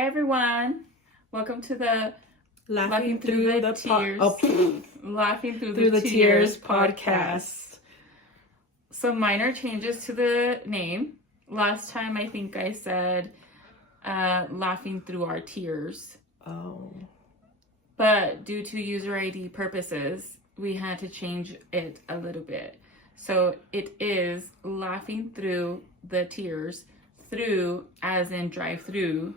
Hi everyone, welcome to the Laughing through the Tearz. Laughing through the Tearz podcast. Some minor changes to the name. Last time I think I said laughing through our tears. Oh. But due to user ID purposes, we had to change it a little bit. So it is laughing through the tears, through as in drive through,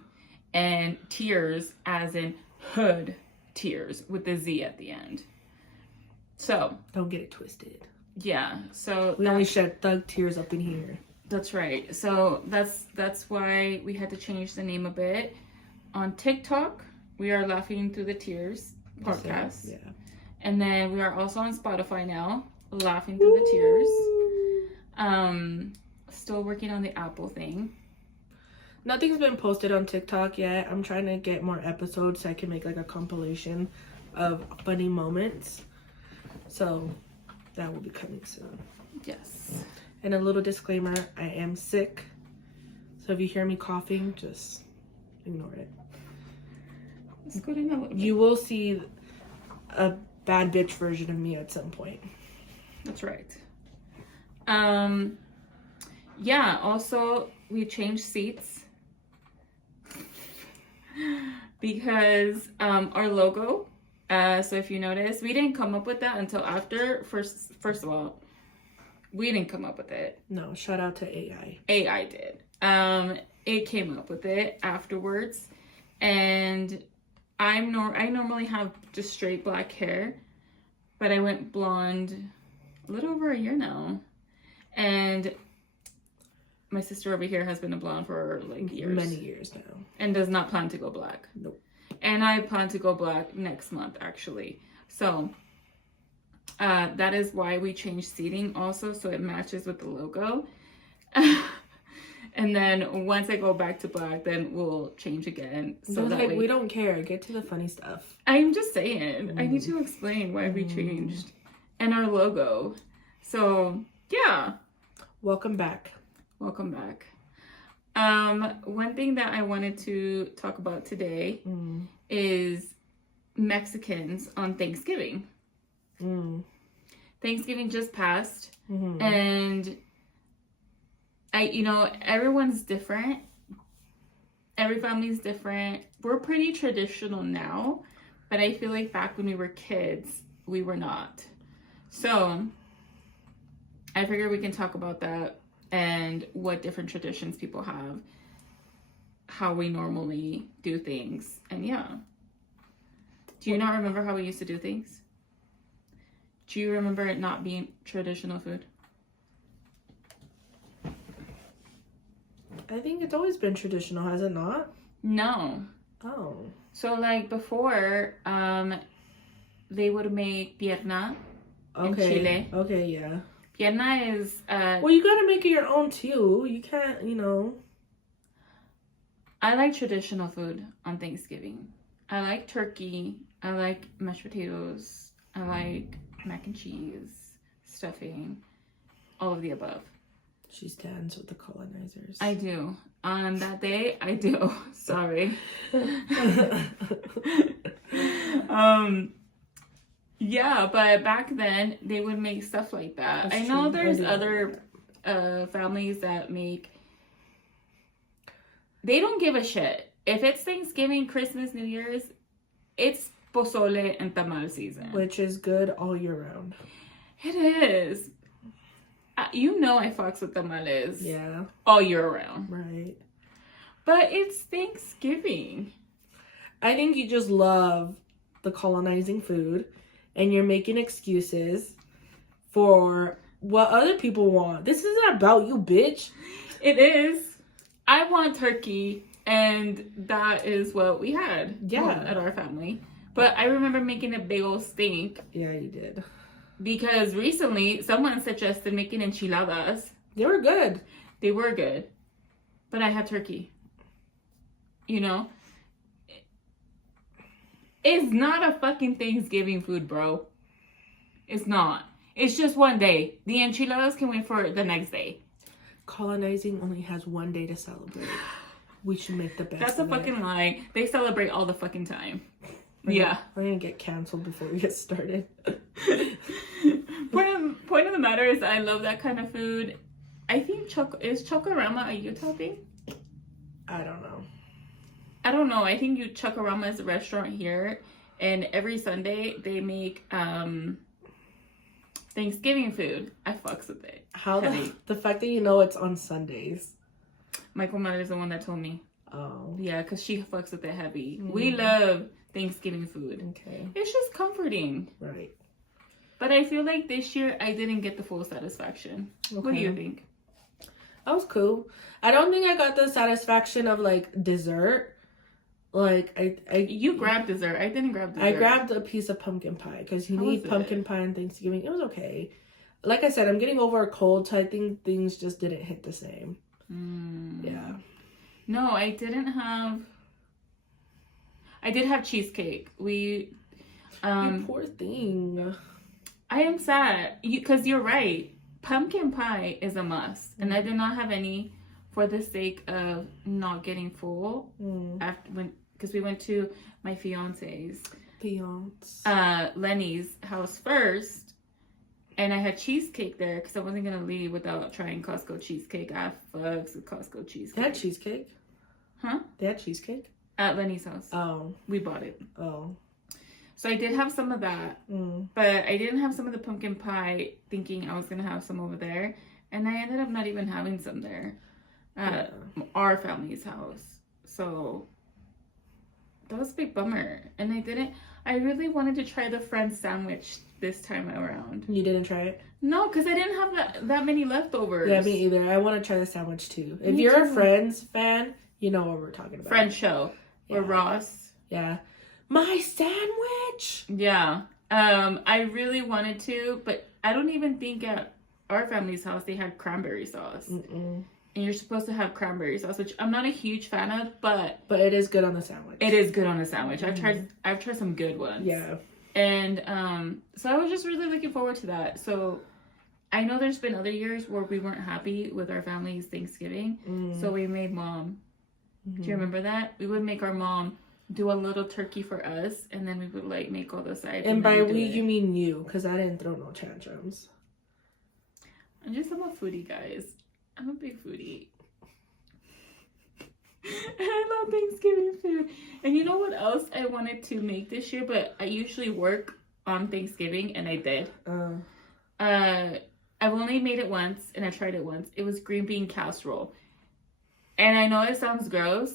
and tears as in hood tears with the Z at the end. So don't get it twisted. Yeah, so we only shed thug tears up in here. That's right. So that's why we had to change the name a bit. On TikTok, we are Laughing Through the Tears podcast. Yeah. And then we are also on Spotify now, Laughing Through the Tears. Still working on the Apple thing. Nothing's been posted on TikTok yet. I'm trying to get more episodes so I can make like a compilation of funny moments. So that will be coming soon. Yes. And a little disclaimer, I am sick. So if you hear me coughing, just ignore it. Let's go down a little bit. You will see a bad bitch version of me at some point. That's right. Yeah, also we changed seats because our logo, so if you notice, we didn't come up with that until after. First of all, we didn't come up with it. No, shout out to AI. AI did. It came up with it afterwards, and I normally have just straight black hair, but I went blonde a little over a year now, and my sister over here has been a blonde for like years. Many years now. And does not plan to go black. Nope. And I plan to go black next month, actually. So that is why we changed seating also, so it matches with the logo. And then once I go back to black, then we'll change again. So that way... we don't care. Get to the funny stuff. I'm just saying. I need to explain why we changed. And our logo. So, yeah. Welcome back. Welcome back. One thing that I wanted to talk about today is Mexicans on Thanksgiving. Thanksgiving just passed, and everyone's different. Every family's different. We're pretty traditional now, but I feel like back when we were kids, we were not. So I figured we can talk about that and what different traditions people have, how we normally do things, and yeah. Do you not remember how we used to do things? Do you remember it not being traditional food? I think it's always been traditional, has it not? No. Oh. So like before, they would make pierna in Chile. Okay, yeah. Pierna is... well, you gotta make it your own too. You can't, I like traditional food on Thanksgiving. I like turkey. I like mashed potatoes. I like mac and cheese, stuffing, all of the above. She stands with the colonizers. I do. On that day, I do. Sorry. Yeah, but back then they would make stuff like that. That's I know true. there's other families that make. They don't give a shit. If it's Thanksgiving, Christmas, New Year's, it's pozole and tamal season. Which is good all year round. It is. I fucks with tamales. Yeah. All year round. Right. But it's Thanksgiving. I think you just love the colonizing food and you're making excuses for what other people want. This isn't about you, bitch. It is. I want turkey, and that is what we had at our family. But I remember making a big old stink. Yeah, you did. Because recently, someone suggested making enchiladas. They were good. They were good. But I had turkey. It's not a fucking Thanksgiving food, bro. It's not. It's just one day. The enchiladas can wait for the next day. Colonizing only has one day to celebrate. We should make the best. That's a fucking lie. They celebrate all the fucking time. We're gonna get canceled before we get started. Point of the matter is, I love that kind of food. I think is Chocorama a Utah thing? I don't know. I don't know. I think Chocorama is a restaurant here, and every Sunday they make Thanksgiving food. I fucks with it. How the fact that you know it's on Sundays. My grandmother is the one that told me. Oh. Yeah, because she fucks with it heavy. We love Thanksgiving food. Okay. It's just comforting. Right. But I feel like this year I didn't get the full satisfaction. Okay. What do you think? That was cool. I don't think I got the satisfaction of like dessert. Like you grabbed dessert. I didn't grab dessert. I grabbed a piece of pumpkin pie because you need pumpkin pie on Thanksgiving. It was okay. Like I said, I'm getting over a cold, so I think things just didn't hit the same. Yeah. No, I didn't have. I did have cheesecake. We. You poor thing. I am sad because you're right. Pumpkin pie is a must, and I did not have any for the sake of not getting full because we went to my fiance's Lenny's house first, and I had cheesecake there because I wasn't gonna leave without trying Costco cheesecake. I fucks with Costco cheesecake. They had cheesecake? Huh? They had cheesecake? At Lenny's house. Oh. We bought it. Oh. So I did have some of that, but I didn't have some of the pumpkin pie thinking I was going to have some over there. And I ended up not even having some there at our family's house. So that was a big bummer. And I really wanted to try the French sandwich this time around. You didn't try it? No, because I didn't have that many leftovers. Yeah, me either. I want to try the sandwich too. If you're a Friends fan, you know what we're talking about. French show. Yeah. Or Ross. Yeah. My sandwich! Yeah. I really wanted to, but I don't even think at our family's house they had cranberry sauce. And you're supposed to have cranberry sauce, which I'm not a huge fan of, but it is good on the sandwich. It is good on the sandwich. I've tried some good ones. Yeah. And so I was just really looking forward to that. So I know there's been other years where we weren't happy with our family's Thanksgiving. So we made mom. Do you remember that? We would make our mom do a little turkey for us, and then we would like make all the sides. And by we, you mean you, because I didn't throw no tantrums. I'm a foodie, guys. I'm a big foodie. And I love Thanksgiving food. And you know what else I wanted to make this year, but I usually work on Thanksgiving, and I did. I've only made it once, and I tried it once. It was green bean casserole. And I know it sounds gross,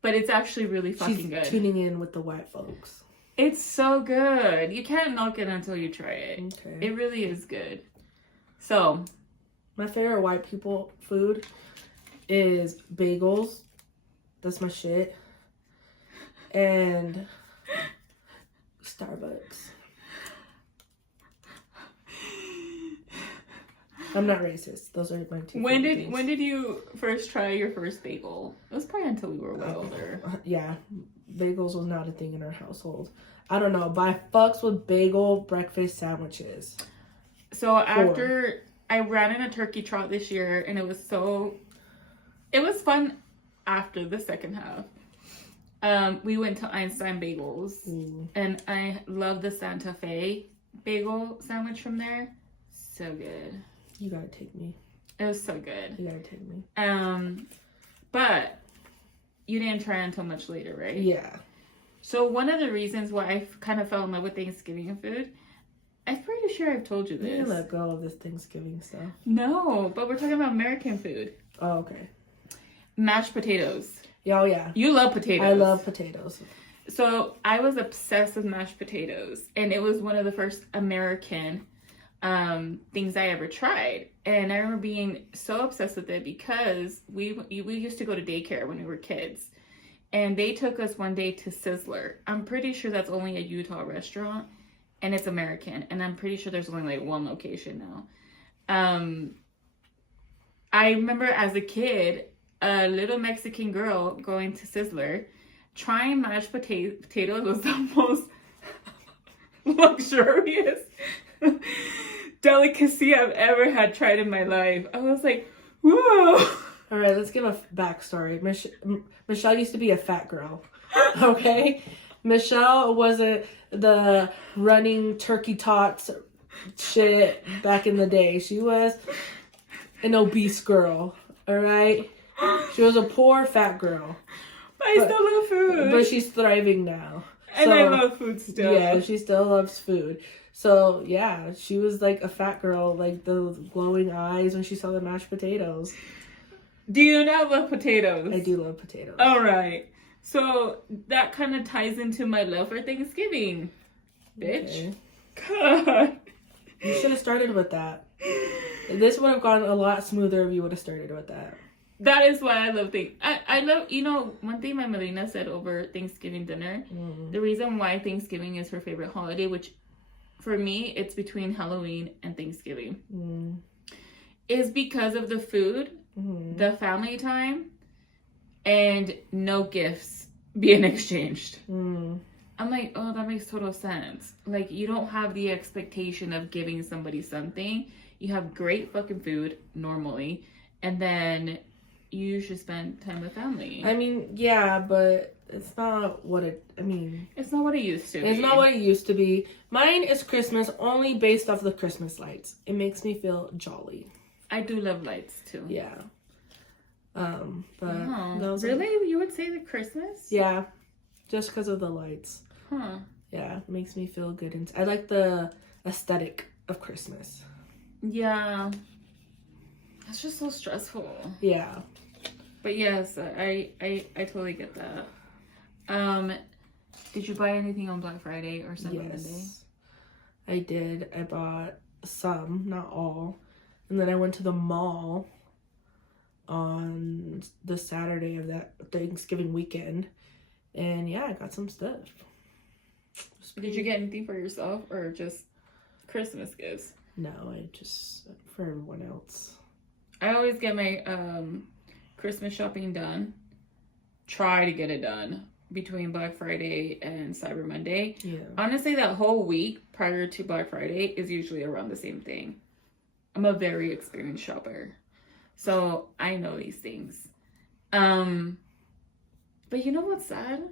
but it's actually really fucking good. Tuning in with the white folks. It's so good. You can't knock it until you try it. Okay. It really is good. So, my favorite white people food is bagels. That's my shit. And Starbucks. I'm not racist. Those are my two. When did you first try your first bagel? It was probably until we were way older. Yeah, bagels was not a thing in our household. I don't know, but I fucks with bagel breakfast sandwiches. So after I ran in a turkey trot this year, and it was fun after the second half. We went to Einstein Bagels, and I love the Santa Fe bagel sandwich from there. So good. You gotta take me. It was so good. You gotta take me. But you didn't try until much later, right? Yeah. So one of the reasons why I kind of fell in love with Thanksgiving food, I'm pretty sure I've told you this. You didn't let go of this Thanksgiving stuff. No, but we're talking about American food. Oh, okay. Mashed potatoes. Oh, yeah. You love potatoes. I love potatoes. So I was obsessed with mashed potatoes, and it was one of the first American things I ever tried. And I remember being so obsessed with it because we used to go to daycare when we were kids, and they took us one day to Sizzler. I'm pretty sure that's only a Utah restaurant, and it's American, and I'm pretty sure there's only like one location now. I remember as a kid, a little Mexican girl going to Sizzler, trying mashed potatoes was the most luxurious delicacy I've ever had tried in my life. I was like, whoa. All right, let's give a backstory. Michelle used to be a fat girl. Okay? Michelle wasn't the running turkey tots shit back in the day. She was an obese girl. All right? She was a poor fat girl. I still love food. But she's thriving now. And I love food still. Yeah, she still loves food. So, yeah, she was like a fat girl, like the glowing eyes when she saw the mashed potatoes. Do you not love potatoes? I do love potatoes. All right. So, that kind of ties into my love for Thanksgiving. Bitch. Okay. God. You should have started with that. This would have gone a lot smoother if you would have started with that. That is why I love I love, you know, one thing my Melina said over Thanksgiving dinner, the reason why Thanksgiving is her favorite holiday, which for me, it's between Halloween and Thanksgiving, is because of the food, the family time, and no gifts being exchanged. I'm like, oh, that makes total sense. Like, you don't have the expectation of giving somebody something. You have great fucking food, normally, and then you should spend time with family. I mean, yeah, but it's not what it, I mean... It's not what it used to be. It's not what it used to be. Mine is Christmas only based off the Christmas lights. It makes me feel jolly. I do love lights, too. Yeah. But... Oh, really? You would say the Christmas? Yeah. Just because of the lights. Huh. Yeah, it makes me feel good. And I like the aesthetic of Christmas. Yeah. It's just so stressful. Yeah. But yes, I totally get that. Did you buy anything on Black Friday or Cyber Monday? Yes, I did. I bought some, not all. And then I went to the mall on the Saturday of that Thanksgiving weekend. And yeah, I got some stuff. Did you get anything for yourself or just Christmas gifts? No, I just, for everyone else. I always get my Christmas shopping done. Try to get it done between Black Friday and Cyber Monday. Yeah. Honestly, that whole week prior to Black Friday is usually around the same thing. I'm a very experienced shopper, so I know these things. But you know what's sad?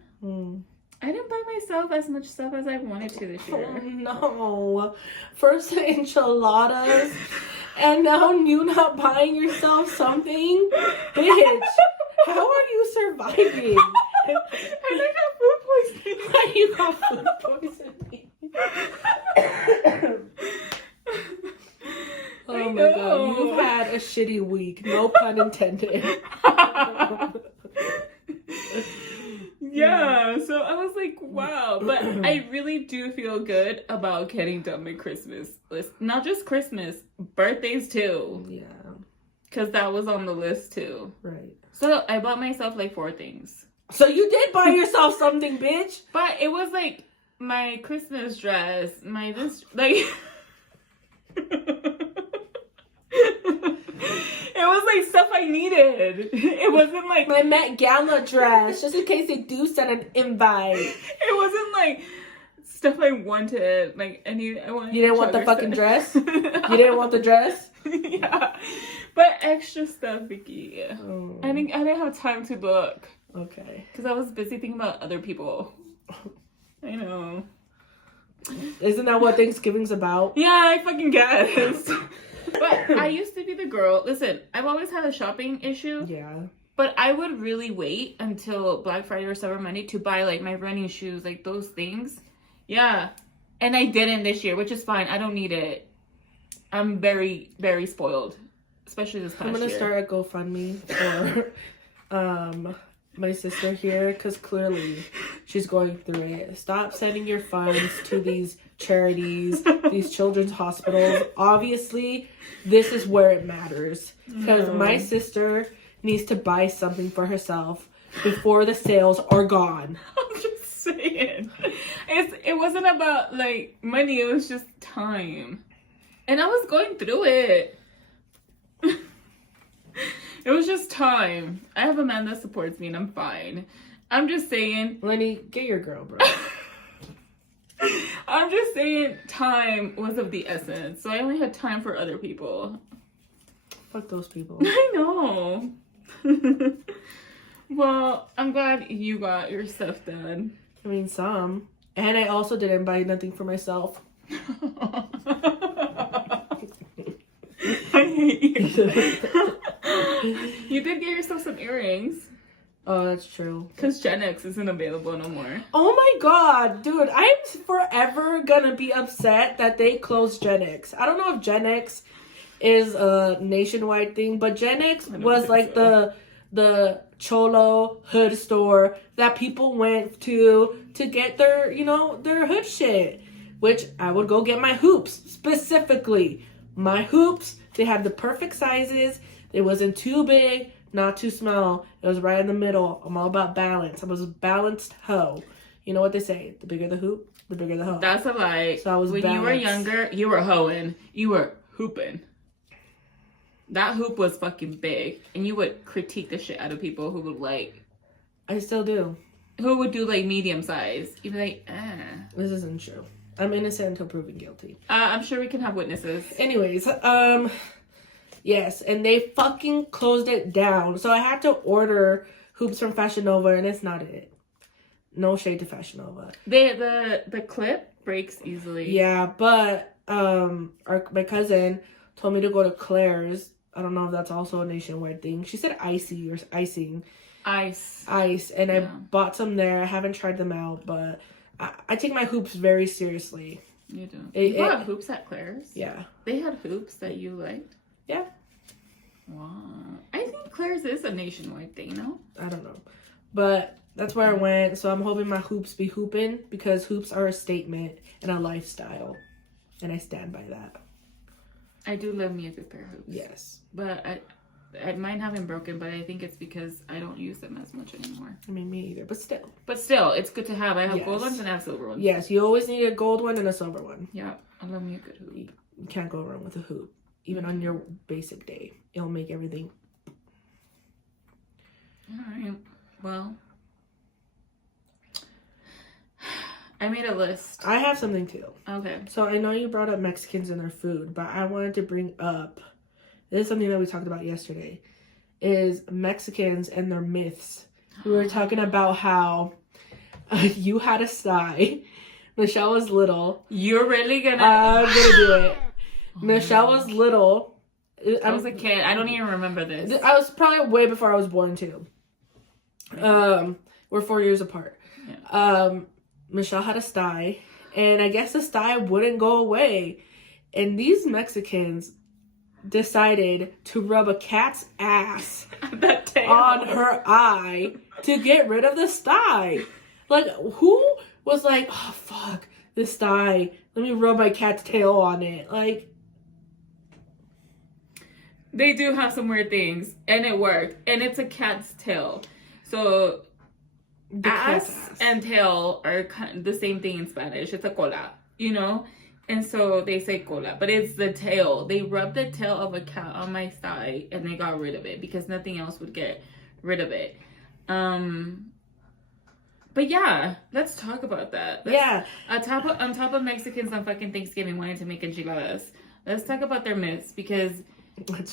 I didn't buy myself as much stuff as I wanted to this year. Oh no. First the enchiladas, and now you not buying yourself something? Bitch, how are you surviving? I got food poisoning. Why you got food poisoning? Oh my god, you've had a shitty week. No pun intended. Yeah, so I was like, wow. But I really do feel good about getting done my Christmas list. Not just Christmas, birthdays too. Yeah. Because that was on the list too. Right. So I bought myself like 4 things. So you did buy yourself something, bitch. But it was like my Christmas dress, my this, like... It was like stuff I needed. It wasn't like my Met Gala dress, just in case they do send an invite. It wasn't like stuff I wanted. Like I wanted. You didn't want the fucking dress? You didn't want the dress? Yeah, but extra stuff, Vicky. Oh. I didn't have time to look. Okay. Because I was busy thinking about other people. I know. Isn't that what Thanksgiving's about? Yeah, I fucking guess. But I used to be the girl. Listen, I've always had a shopping issue. Yeah. But I would really wait until Black Friday or Cyber Monday to buy like my running shoes, like those things. Yeah. And I didn't this year, which is fine. I don't need it. I'm very, very spoiled. Especially this past year. I'm going to start a GoFundMe for my sister here, because clearly she's going through it. Stop sending your funds to these charities, these children's hospitals. Obviously, this is where it matters. Because my sister needs to buy something for herself before the sales are gone. I'm just saying. It wasn't about like money, it was just time. And I was going through it. It was just time. I have a man that supports me and I'm fine. I'm just saying. Lenny, get your girl, bro. I'm just saying time was of the essence. So I only had time for other people. Fuck those people. I know. Well, I'm glad you got your stuff done. I mean, some. And I also didn't buy nothing for myself. I hate you. You did get yourself some earrings. Oh, that's true. Because Gen X isn't available no more. Oh my god, dude. I'm forever gonna be upset that they closed Gen X. I don't know if Gen X is a nationwide thing, but Gen X was like so. the cholo hood store that people went to get their, you know, their hood shit. Which I would go get my hoops, specifically. My hoops, they had the perfect sizes. It wasn't too big, not too small. It was right in the middle. I'm all about balance. I was a balanced hoe. You know what they say? The bigger the hoop, the bigger the hoe. That's a lie. So I was when balanced. You were younger, you were hoeing. You were hooping. That hoop was fucking big. And you would critique the shit out of people who would like... I still do. Who would do like medium size. You'd be like, This isn't true. I'm innocent until proven guilty. I'm sure we can have witnesses. Anyways, yes, and they fucking closed it down. So I had to order hoops from Fashion Nova, and it's not it. No shade to Fashion Nova. The clip breaks easily. Yeah, but my cousin told me to go to Claire's. I don't know if that's also a nationwide thing. She said icy or icing. Ice. And I bought some there. I haven't tried them out, but I take my hoops very seriously. You do. You bought hoops at Claire's? Yeah. They had hoops that you liked? Yeah. Wow. I think Claire's is a nationwide thing, no? I don't know. But that's where I went. So I'm hoping my hoops be hooping because hoops are a statement and a lifestyle. And I stand by that. I do love me a good pair of hoops. Yes. But mine haven't broken, but I think it's because I don't use them as much anymore. I mean, me either, but still. But still, it's good to have. I have gold ones and I have silver ones. Yes, you always need a gold one and a silver one. Yeah, I love me a good hoop. You can't go wrong with a hoop. Even on your basic day. It'll make everything. Alright, well. I made a list. I have something too. Okay. So I know you brought up Mexicans and their food, but I wanted to bring up... This is something that we talked about yesterday, is Mexicans and their myths. We were talking about how you had a sty. Michelle was little. You're really gonna... I'm gonna do it. Michelle was little. I was a kid. I don't even remember this. I was probably way before I was born too. We're 4 years apart. Yeah. Michelle had a sty, and I guess the sty wouldn't go away. And these Mexicans decided to rub a cat's ass on her eye to get rid of the sty. Like, who was like, oh, fuck, this sty. Let me rub my cat's tail on it. Like, they do have some weird things, and it worked. And it's a cat's tail. So, ass and tail are kind of the same thing in Spanish. It's a cola, you know? And so they say cola, but it's the tail. They rubbed the tail of a cat on my thigh, and they got rid of it because nothing else would get rid of it. But yeah, let's talk about that. On top of Mexicans on fucking Thanksgiving wanting to make enchiladas, let's talk about their myths because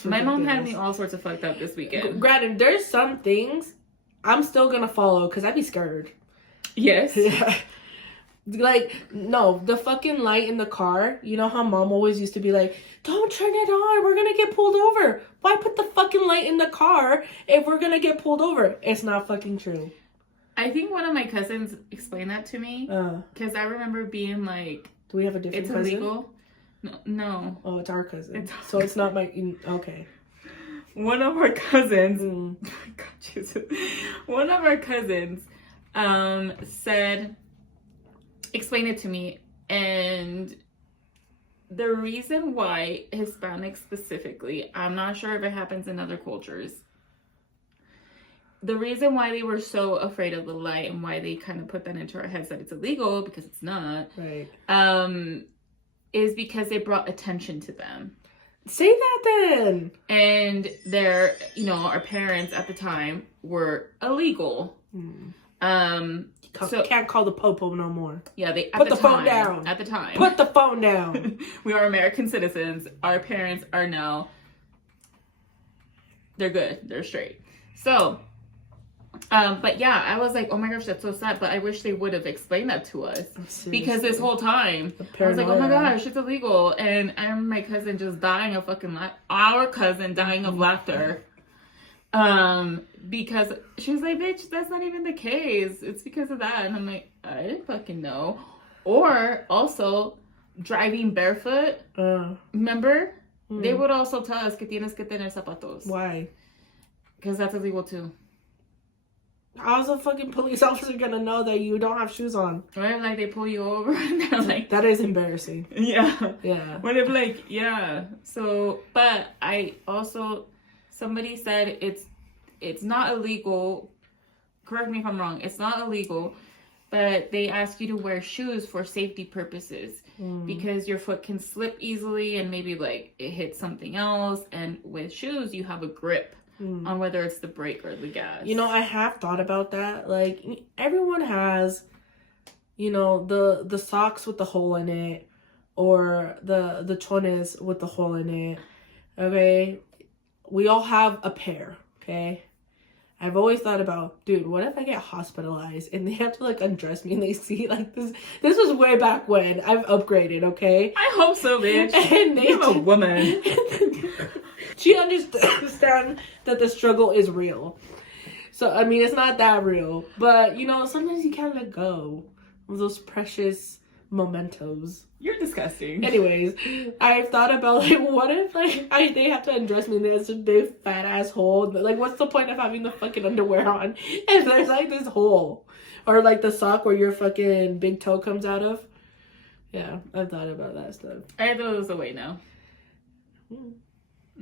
my mom had me all sorts of fucked up this weekend. Granted, there's some things I'm still gonna follow because I'd be scared. Yes. Yeah. Like, no, the fucking light in the car, you know how mom always used to be like, don't turn it on, we're gonna get pulled over. Why put the fucking light in the car if we're gonna get pulled over? It's not fucking true. I think one of my cousins explained that to me because I remember being like, do we have a different cousin? It's illegal. No. Oh, it's our cousin. It's not my... Okay. One of our cousins... God, Jesus. One of our cousins explained it to me, and the reason why Hispanics specifically, I'm not sure if it happens in other cultures, the reason why they were so afraid of the light and why they kind of put that into our heads that it's illegal, because it's not, right, is because it brought attention to them. Say that then. And their, our parents at the time were illegal. So can't call the popo no more. Yeah, they put the phone down. At the time, put the phone down. We are American citizens. Our parents are now. They're good. They're straight. So, but yeah, I was like, oh my gosh, that's so sad. But I wish they would have explained that to us. Seriously. Because this whole time, I was like, oh my gosh, it's illegal. And I remember my cousin just dying of fucking our cousin dying of laughter. Because she was like, bitch, that's not even the case. It's because of that. And I'm like, I didn't fucking know. Or also driving barefoot. Remember? They would also tell us que tienes que tener zapatos. Why? Because that's illegal too. How's a fucking police officer gonna know that you don't have shoes on? What if like they pull you over and they're like, that is embarrassing. Yeah. Yeah. What if like, yeah. So, but I also, somebody said it's not illegal. Correct me if I'm wrong. It's not illegal, but they ask you to wear shoes for safety purposes because your foot can slip easily and maybe like it hits something else. And with shoes, you have a grip on whether it's the brake or the gas. You know, I have thought about that. Like, everyone has, you know, the socks with the hole in it, or the chones with the hole in it. Okay? We all have a pair, okay? I've always thought about, dude, what if I get hospitalized and they have to like undress me and they see like this was way back when. I've upgraded, okay? I hope so, bitch. And I'm a woman. She understands that the struggle is real. So, I mean, it's not that real. But, you know, sometimes you can't let go of those precious mementos. You're disgusting. Anyways, I've thought about, like, what if, like, they have to undress me and there's a big fat ass hole? Like, what's the point of having the fucking underwear on? And there's, like, this hole. Or, like, the sock where your fucking big toe comes out of. Yeah, I've thought about that stuff. I throw those away now.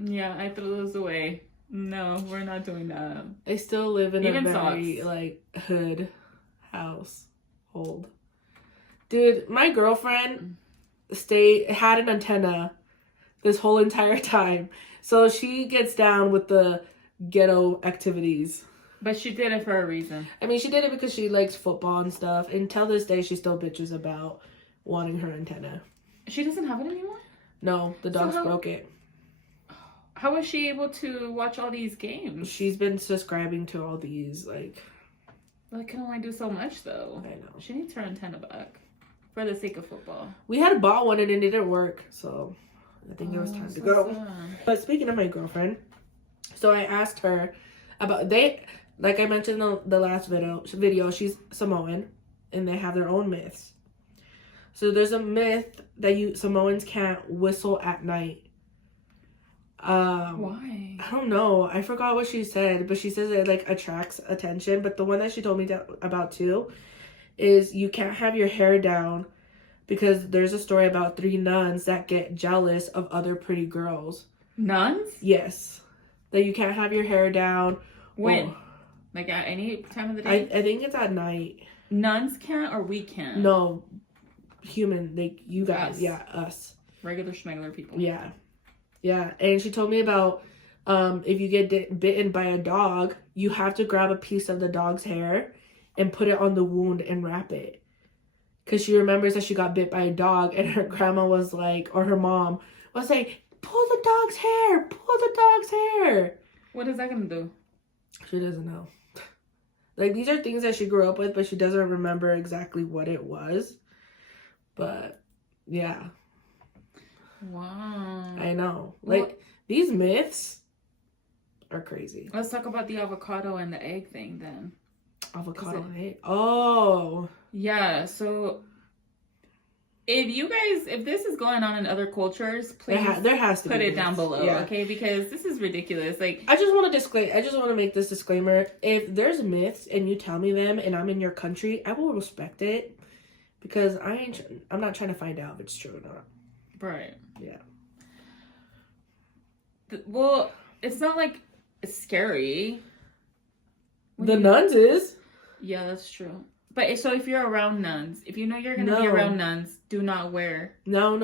Yeah, I threw those away. No, we're not doing that. I still live in Even a very, socks. like, hood household. Dude, my girlfriend had an antenna this whole entire time. So she gets down with the ghetto activities. But she did it for a reason. I mean, she did it because she likes football and stuff. And till this day, she still bitches about wanting her antenna. She doesn't have it anymore? No, the dogs broke it. How was she able to watch all these games? She's been subscribing to all these, like... Well, I can only do so much, though. I know. She needs her antenna back. For the sake of football. We had bought one and it didn't work, so I think it was time to go. Sad. But speaking of my girlfriend, so I asked her about... Like I mentioned in the last video, she's Samoan, and they have their own myths. So there's a myth that Samoans can't whistle at night. Why? I don't know. I forgot what she said, but she says it like attracts attention. But the one that she told me about too is you can't have your hair down because there's a story about 3 nuns that get jealous of other pretty girls. Nuns? Yes. That you can't have your hair down. When? Like at any time of the day? I think it's at night. Nuns can't or we can't? No. Human. Like you guys. Us. Yeah, us. Regular schmegular people. Yeah. Yeah, and she told me about if you get bitten by a dog, you have to grab a piece of the dog's hair and put it on the wound and wrap it. Because she remembers that she got bit by a dog and her grandma was like, or her mom was like, pull the dog's hair, pull the dog's hair. What is that going to do? She doesn't know. Like, these are things that she grew up with, but she doesn't remember exactly what it was. But, yeah. Wow. I know. Like, these myths are crazy. Let's talk about the avocado and the egg thing then. Avocado and egg? Oh. Yeah, so if this is going on in other cultures, please there has to put be it down below, yeah. okay? Because this is ridiculous. Like, I just want to make this disclaimer. If there's myths and you tell me them and I'm in your country, I will respect it because I'm not trying to find out if it's true or not. right. Yeah. Well, it's not like it's scary. The nuns is. Yeah, that's true. But so if you're around nuns, if you know you're going to be around nuns, do not wear. No.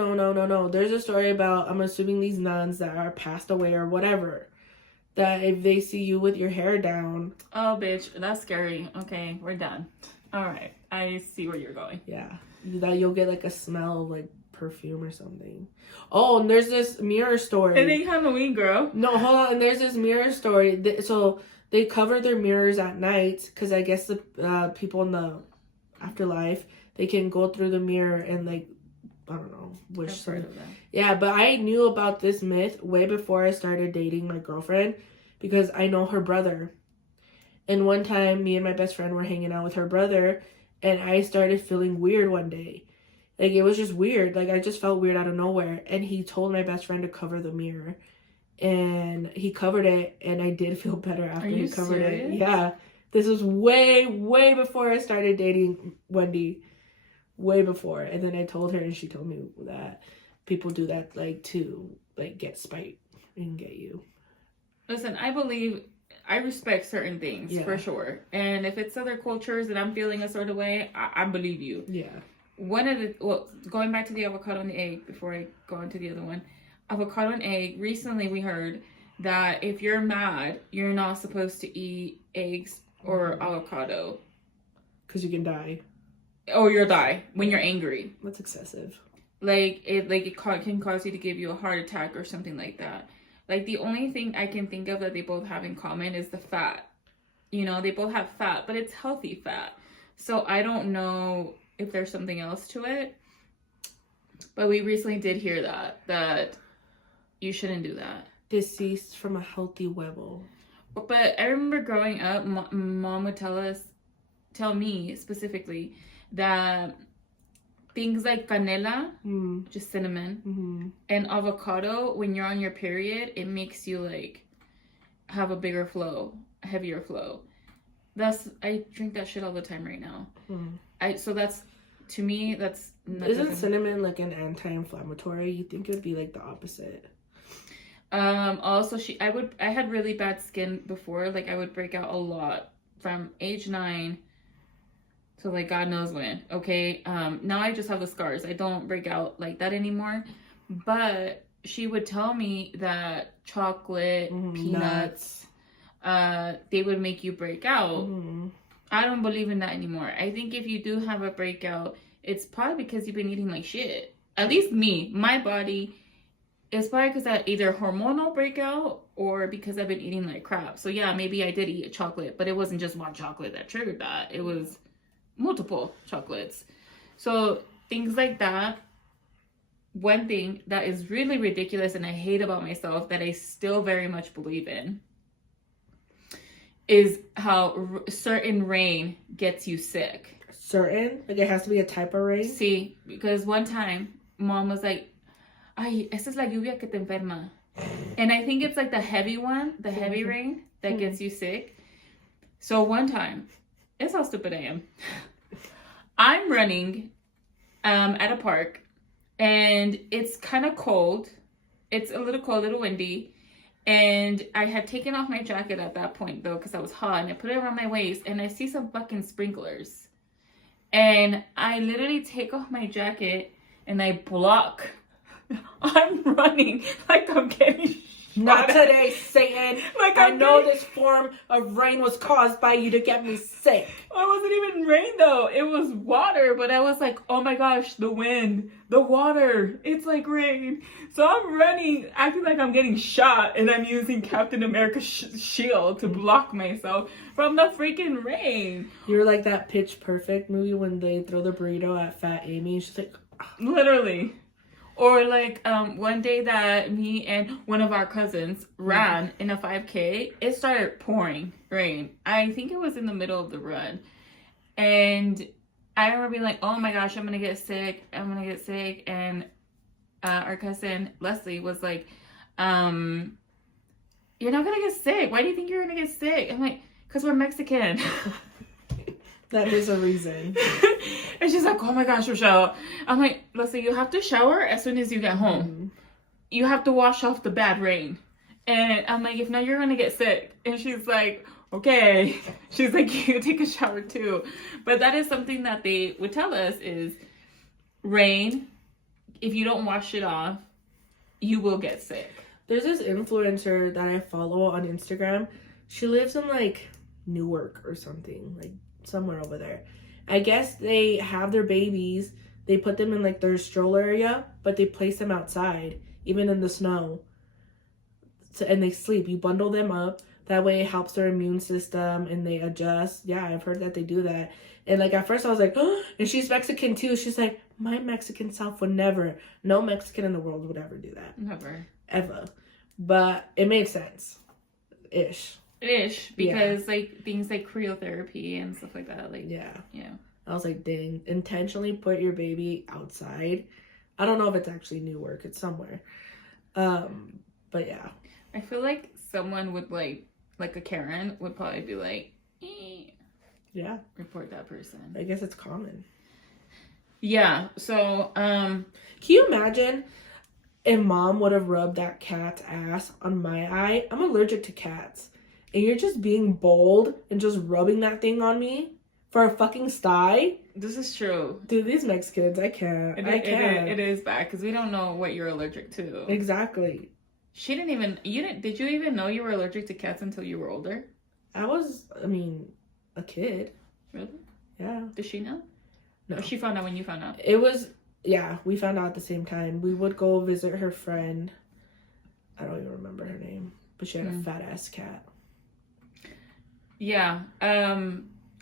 There's a story about, I'm assuming these nuns that are passed away or whatever, that if they see you with your hair down. Oh, bitch, that's scary. Okay, we're done. All right, I see where you're going. Yeah, that you'll get like a smell of like perfume or something. Oh, and there's this mirror story. It ain't Halloween, girl. No, hold on. And there's this mirror story. So they cover their mirrors at night because I guess the people in the afterlife, they can go through the mirror and like, I don't know, wish something. Yeah, but I knew about this myth way before I started dating my girlfriend because I know her brother. And one time, me and my best friend were hanging out with her brother, and I started feeling weird one day. Like, it was just weird. Like, I just felt weird out of nowhere. And he told my best friend to cover the mirror. And he covered it, and I did feel better after he covered it. Yeah. This was way, way before I started dating Wendy. Way before. And then I told her, and she told me that people do that, like, to, like, get spite and get you. Listen, I respect certain things, for sure. And if it's other cultures and I'm feeling a sort of way, I believe you. Yeah. Going back to the avocado and the egg, before I go on to the other one. Avocado and egg, recently we heard that if you're mad, you're not supposed to eat eggs or avocado. Because you can die. Or you'll die when you're angry. That's excessive. It can cause you to give you a heart attack or something like that. Like, the only thing I can think of that they both have in common is the fat. You know, they both have fat, but it's healthy fat. So I don't know if there's something else to it. But we recently did hear that you shouldn't do that. Deceased from a healthy huevo. But I remember growing up, mom would tell me specifically that things like canela, just cinnamon, and avocado, when you're on your period, it makes you like have a bigger flow, a heavier flow. I drink that shit all the time right now. To me, that's isn't cinnamon like an anti-inflammatory? You think it would be like the opposite? Also, I had really bad skin before. Like, I would break out a lot from age 9 to like God knows when. Okay, now I just have the scars. I don't break out like that anymore. But she would tell me that chocolate, peanuts, they would make you break out. I don't believe in that anymore. I think if you do have a breakout, it's probably because you've been eating like shit. At least me, my body, it's probably because I either hormonal breakout or because I've been eating like crap. So yeah, maybe I did eat chocolate, but it wasn't just one chocolate that triggered that. It was multiple chocolates. So things like that. One thing that is really ridiculous and I hate about myself that I still very much believe in is how certain rain gets you sick. Certain? Like, it has to be a type of rain? See, because one time mom was like, ay, esa es la lluvia que te enferma. And I think it's like the heavy one, the heavy rain that gets you sick. So one time, it's how stupid I am. I'm running at a park and it's kind of cold. It's a little cold, a little windy. And I had taken off my jacket at that point though, because I was hot, and I put it around my waist and I see some fucking sprinklers. And I literally take off my jacket and I block. I'm running like I'm getting Not today, Satan. Like, I know this form of rain was caused by you to get me sick. It wasn't even rain though. It was water, but I was like, oh my gosh, the wind, the water, it's like rain. So I'm running, acting like I'm getting shot, and I'm using Captain America's shield to block myself from the freaking rain. You're like that Pitch Perfect movie when they throw the burrito at Fat Amy, and she's like, oh. Literally. Or like one day that me and one of our cousins ran in a 5K, it started pouring rain. I think it was in the middle of the run. And I remember being like, oh my gosh, I'm going to get sick. And our cousin Leslie was like, you're not going to get sick. Why do you think you're going to get sick? I'm like, because we're Mexican. That is a reason. And she's like, oh my gosh, Rochelle. I'm like, listen, you have to shower as soon as you get home. You have to wash off the bad rain. And I'm like, if not, you're going to get sick. And she's like, okay. She's like, you take a shower too. But that is something that they would tell us is rain, if you don't wash it off, you will get sick. There's this influencer that I follow on Instagram. She lives in like Newark or something, like somewhere over there. I guess they have their babies, they put them in like their stroller area, but they place them outside, even in the snow. So, and they sleep. You bundle them up, That way it helps their immune system and they adjust. Yeah, I've heard that they do that. And like at first I was like, oh, and she's Mexican too. She's like, my Mexican self would never, no Mexican in the world would ever do that. Never. Ever. But it made sense. Ish. Because like things like cryotherapy and stuff like that. Like yeah. Yeah. I was like, dang, intentionally put your baby outside. I don't know if it's actually New York. It's somewhere. But yeah. I feel like someone would like a Karen would probably be like, yeah, report that person. I guess it's common. Yeah. So, can you imagine if mom would have rubbed that cat's ass on my eye? I'm allergic to cats. And you're just being bold and just rubbing that thing on me for a fucking sty? This is true. Dude, these Mexicans, I can't. It is bad because we don't know what you're allergic to. Exactly. She didn't even, did you even know you were allergic to cats until you were older? A kid. Really? Yeah. Did she know? No. Or she found out when you found out? We found out at the same time. We would go visit her friend. I don't even remember her name. But she had a fat ass cat. Yeah.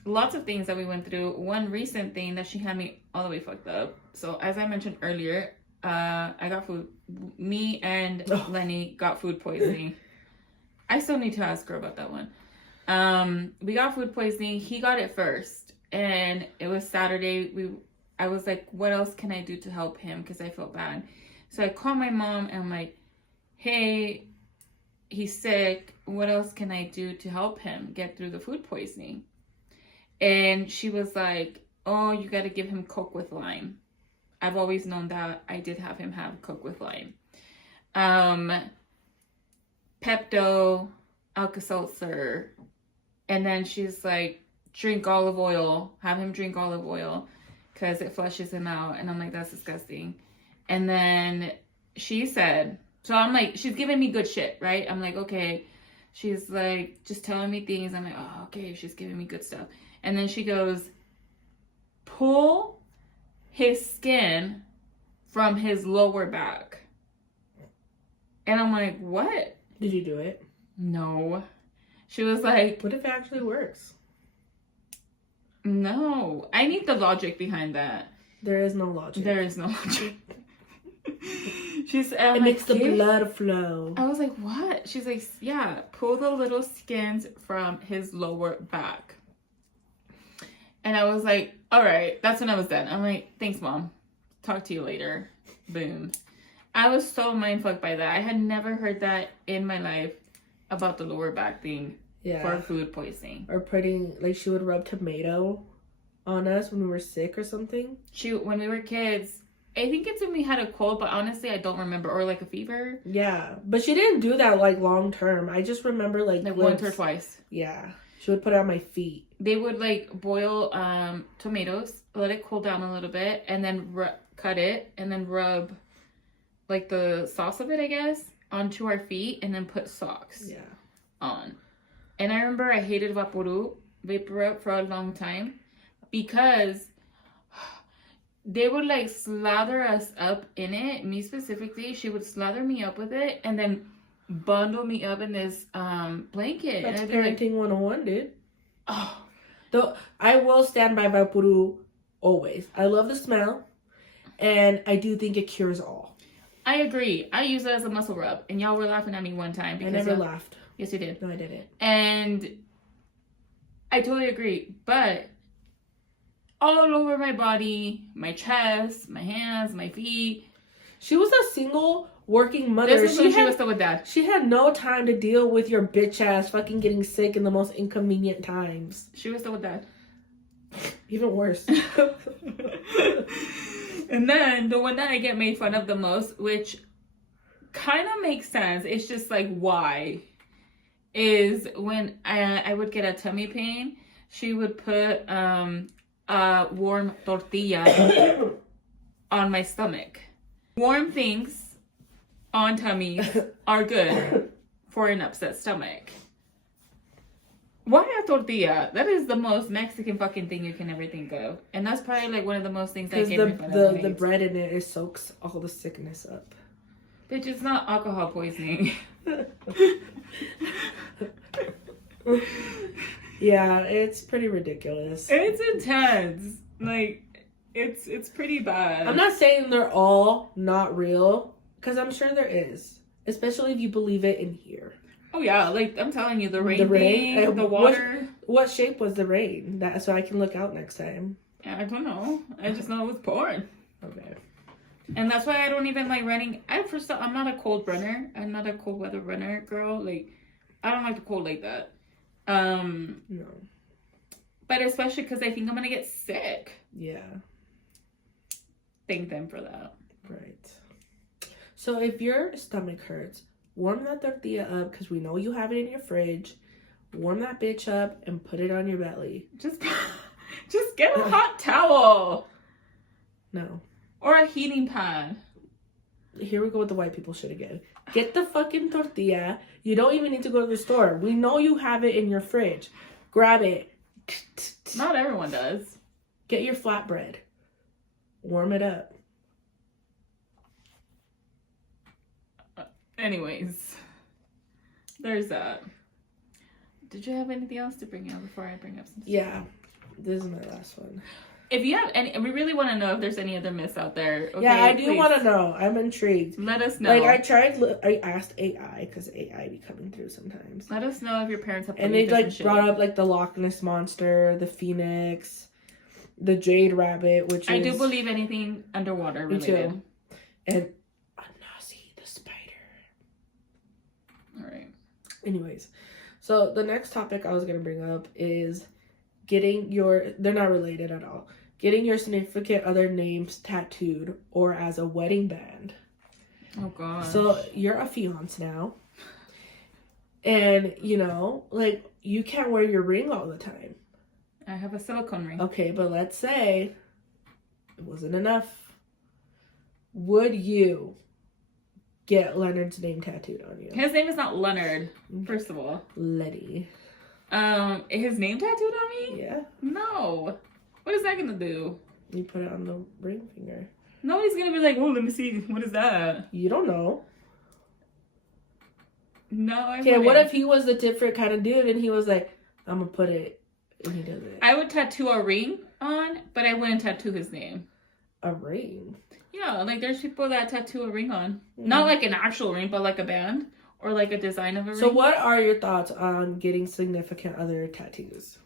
Lots of things that we went through. One recent thing that she had me all the way fucked up. So as I mentioned earlier, I got food. Me and Lenny got food poisoning. I still need to ask her about that one. We got food poisoning. He got it first, and it was Saturday. I was like, what else can I do to help him? Because I felt bad. So I called my mom and I'm like, hey, he's sick. What else can I do to help him get through the food poisoning? And she was like, oh, you got to give him Coke with lime. I've always known that. I did have him have Coke with lime. Pepto, Alka-Seltzer. And then she's like, drink olive oil. Have him drink olive oil because it flushes him out. And I'm like, that's disgusting. And then she said, so I'm like, she's giving me good shit, right? I'm like, okay. She's like, just telling me things. I'm like, oh, okay. She's giving me good stuff. And then she goes, pull his skin from his lower back. And I'm like, what? Did you do it? No. She was like, what if it actually works? No. I need the logic behind that. There is no logic. There is no logic. It makes the blood flow. I was like, what? She's like, yeah, pull the little skins from his lower back. And I was like, all right. That's when I was done. I'm like, thanks, Mom. Talk to you later. Boom. I was so mindfucked by that. I had never heard that in my life about the lower back thing for food poisoning. Or putting, like, she would rub tomato on us when we were sick or something. When we were kids, I think it's when we had a cold, but honestly, I don't remember. Or like a fever. Yeah. But she didn't do that, like, long term. I just remember, like once or twice. Yeah. She would put it on my feet. They would, like, boil tomatoes, let it cool down a little bit, and then cut it, and then rub, like, the sauce of it, I guess, onto our feet, and then put socks on. And I remember I hated Vapor for a long time because they would, like, slather us up in it. Me specifically, she would slather me up with it, and then bundle me up in this blanket. That's and parenting 101, dude. Oh. Though I will stand by Vaporu always. I love the smell, and I do think it cures all. I agree. I use it as a muscle rub, and y'all were laughing at me one time because I never laughed. Yes, you did. No, I didn't. And I totally agree, but all over my body, my chest, my hands, my feet. She was a single working mother. This is when she was still with Dad. She had no time to deal with your bitch ass fucking getting sick in the most inconvenient times. She was still with Dad. Even worse. And then the one that I get made fun of the most, which kind of makes sense, it's just like, why? Is when I would get a tummy pain, she would put a warm tortilla on my stomach. Warm things on tummies are good for an upset stomach. Why a tortilla? That is the most Mexican fucking thing you can ever think of. And that's probably like one of the most things that gave me fun of. The bread in it soaks all the sickness up. Bitch, it's not alcohol poisoning. Yeah, it's pretty ridiculous. It's intense. Like, it's pretty bad. I'm not saying they're all not real, because I'm sure there is. Especially if you believe it in here. Oh, yeah. Like, I'm telling you, the rain thing, the water. What shape was the rain? That so I can look out next time. I don't know. I just know it was pouring. Okay. And that's why I don't even like running. I'm not a cold runner. I'm not a cold weather runner, girl. Like, I don't like the cold like that. No. But especially because I think I'm gonna get sick. Yeah. Thank them for that. Right. So if your stomach hurts, warm that tortilla up because we know you have it in your fridge. Warm that bitch up and put it on your belly. Just get a hot towel. No. Or a heating pad. Here we go with the white people shit again. Get the fucking tortilla. You don't even need to go to the store. We know you have it in your fridge. Grab it. Not everyone does. Get your flatbread. Warm it up. Anyways. There's that. Did you have anything else to bring out before I bring up some stuff? Yeah. This is my last one. If you have any, we really want to know if there's any other myths out there. Okay, yeah, I do want to know. I'm intrigued. Let us know. Like, I asked AI, because AI be coming through sometimes. Let us know if your parents have and they, like, brought up, like, the Loch Ness Monster, the Phoenix, the Jade Rabbit, which I do believe anything underwater related. Me too. And Anasi, the spider. Alright. Anyways. So, the next topic I was going to bring up is getting they're not related at all. Getting your significant other names tattooed or as a wedding band. Oh, God. So, you're a fiance now. And, you know, like, you can't wear your ring all the time. I have a silicone ring. Okay, but let's say it wasn't enough. Would you get Leonard's name tattooed on you? His name is not Leonard, first of all. Letty. His name tattooed on me? Yeah. No. What is that gonna do? You put it on the ring finger. Nobody's gonna be like, oh, let me see. What is that? You don't know. No, I Okay, wouldn't. what if he was a different kind of dude and he was like, I'm gonna put it, and he does it? I would tattoo a ring on, but I wouldn't tattoo his name. A ring? Yeah, like there's people that tattoo a ring on. Not like an actual ring, but like a band. Or like a design of a ring. So what are your thoughts on getting significant other tattoos?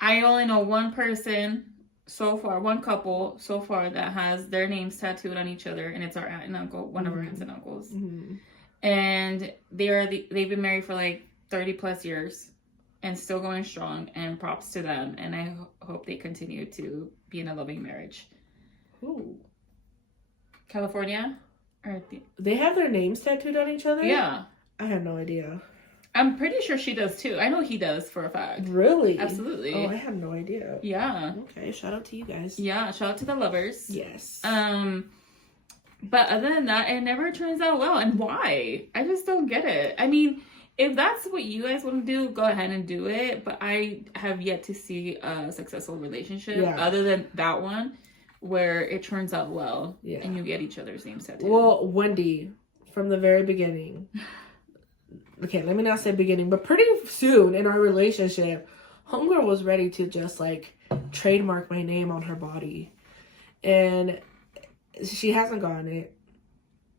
I only know one person so far, one couple so far that has their names tattooed on each other, and it's our aunt and uncle, one of our aunts and uncles. Mm-hmm. And they've been married for like 30 plus years and still going strong, and props to them. And I hope they continue to be in a loving marriage. Ooh. California? They have their names tattooed on each other? Yeah. I had no idea. I'm pretty sure she does too. I know he does for a fact. Really? Absolutely. Oh, I had no idea. Yeah. Okay, shout out to you guys. Yeah, shout out to the lovers. Yes. But other than that, it never turns out well. And why? I just don't get it. I mean, if that's what you guys want to do, go ahead and do it. But I have yet to see a successful relationship other than that one, where it turns out well and you get each other's names tattooed. Well, Wendy, from the very beginning, okay, let me not say beginning, but pretty soon in our relationship, homegirl was ready to just like trademark my name on her body. And she hasn't gotten it.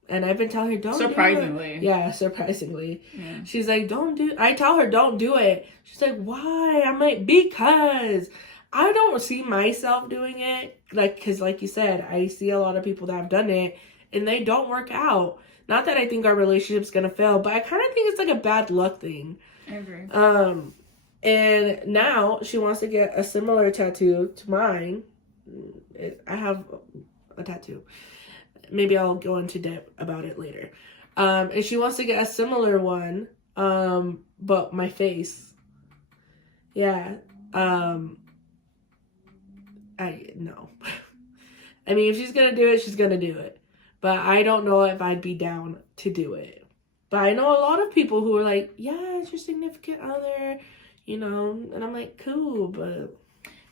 And I've been telling her, don't surprisingly. do it. Yeah, surprisingly. Yeah. She's like, I tell her, don't do it. She's like, why? I'm like, because I don't see myself doing it, like, because like you said, I see a lot of people that have done it, and they don't work out. Not that I think our relationship's gonna fail, but I kind of think it's like a bad luck thing. I agree. And now she wants to get a similar tattoo to mine. I have a tattoo. Maybe I'll go into depth about it later. And she wants to get a similar one, but my face. Yeah. No. I mean, if she's gonna do it, she's gonna do it. But I don't know if I'd be down to do it. But I know a lot of people who are like, yeah, it's your significant other, you know. And I'm like, cool, but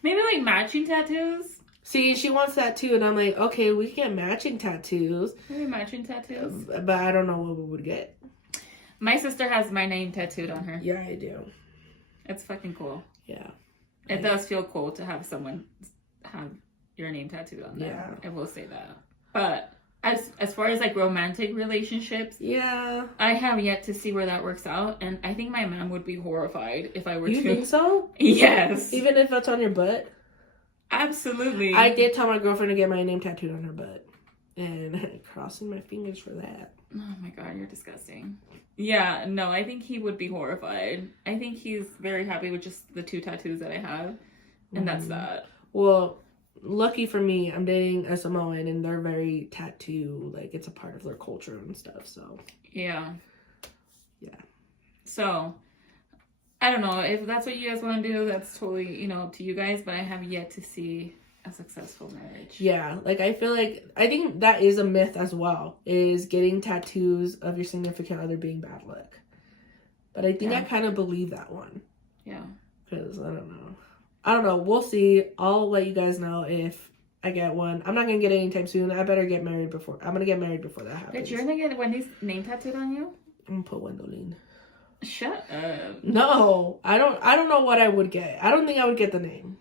maybe like matching tattoos. See, she wants that too, and I'm like, okay, we can get matching tattoos. Maybe matching tattoos. But I don't know what we would get. My sister has my name tattooed on her. Yeah, I do. It's fucking cool. Yeah. It does feel cool to have someone have your name tattooed on there. Yeah. I will say that. But as far as like romantic relationships, yeah, I have yet to see where that works out, and I think my mom would be horrified if I were to. You think so? Yes. Even if it's on your butt? Absolutely. I did tell my girlfriend to get my name tattooed on her butt. And crossing my fingers for that. Oh my god, you're disgusting. Yeah, no, I think he would be horrified. I think he's very happy with just the 2 tattoos that I have, and that's that. Well, lucky for me, I'm dating a Samoan, and they're very tattoo, like, it's a part of their culture and stuff, so. Yeah. Yeah. So, I don't know. If that's what you guys want to do, that's totally, you know, up to you guys, but I have yet to see a successful marriage. Yeah, like, I think that is a myth as well, is getting tattoos of your significant other being bad luck. But I think I kind of believe that one. Yeah. Because, I don't know. We'll see. I'll let you guys know if I get one. I'm not going to get it anytime soon. I better get married before. I'm going to get married before that happens. But you're going to get Wendy's name tattooed on you? I'm going to put Wendoline. Shut up. No, I don't know what I would get. I don't think I would get the name.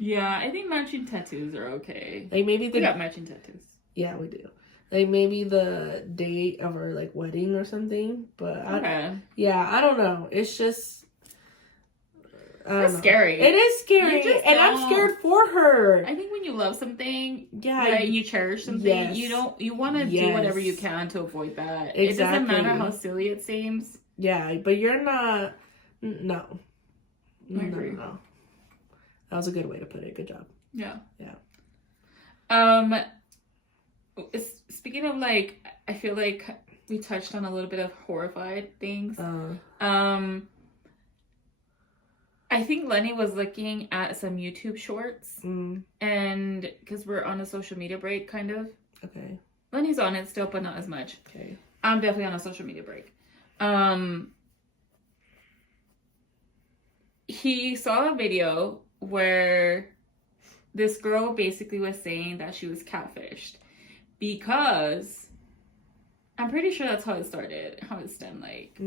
Yeah, I think matching tattoos are okay. Like maybe we got matching tattoos. Yeah, we do. Like maybe the date of our like wedding or something. But okay. I don't know. It's just it's scary. It is scary, and I'm scared for her. I think when you love something, you cherish something, you want to do whatever you can to avoid that. Exactly. It doesn't matter how silly it seems. Yeah, but you're not. No. I agree. No. That was a good way to put it. Good job. Yeah. Yeah. Speaking of like, I feel like we touched on a little bit of horrified things. I think Lenny was looking at some YouTube shorts, and because we're on a social media break, kind of. Okay. Lenny's on it still, but not as much. Okay. I'm definitely on a social media break. He saw a video where this girl basically was saying that she was catfished because I'm pretty sure that's how it started, how it stemmed like.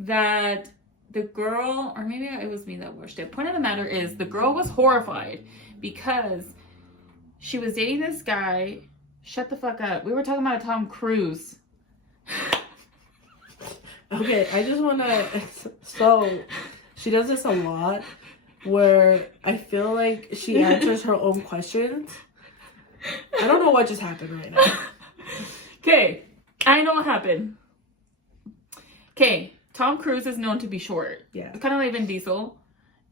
That the girl, or maybe it was me that watched it. Point of the matter is the girl was horrified because she was dating this guy. Shut the fuck up. We were talking about Tom Cruise. Okay, I just want to... So, she does this a lot where I feel like she answers her own questions. I don't know what just happened right now. Okay, I know what happened. Okay, Tom Cruise is known to be short. Yeah. Kind of like Vin Diesel.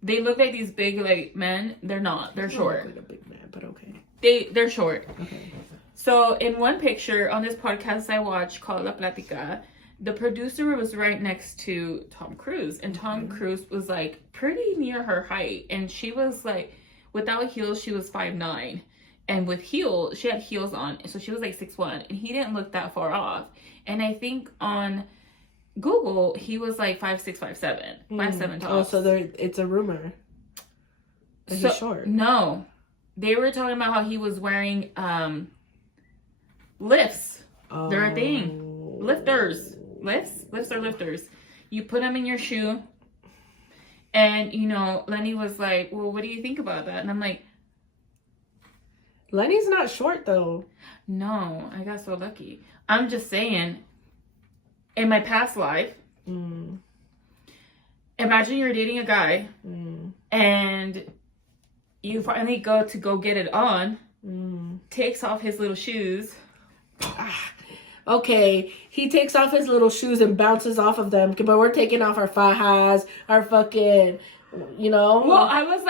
They look like these big, like, men. They're not. They're short. Look like a big man, but okay. They're short. Okay. So, in one picture on this podcast I watched called La Platica, the producer was right next to Tom Cruise, and Tom Cruise was like pretty near her height, and she was like, without heels, she was 5'9", and with heels, she had heels on, so she was like 6'1", and he didn't look that far off. And I think on Google, he was like 5'6", 5'7", 5'7" tall. Oh, so it's a rumor that he's short. No, they were talking about how he was wearing lifts. Oh. They're a thing. Lifters. Lifts are lifters. You put them in your shoe. And, you know, Lenny was like, well, what do you think about that? And I'm like, Lenny's not short, though. No, I got so lucky. I'm just saying, in my past life, imagine you're dating a guy, and you finally go get it on, takes off his little shoes. Okay, he takes off his little shoes and bounces off of them, but we're taking off our fajas, our fucking, you know? Well, I was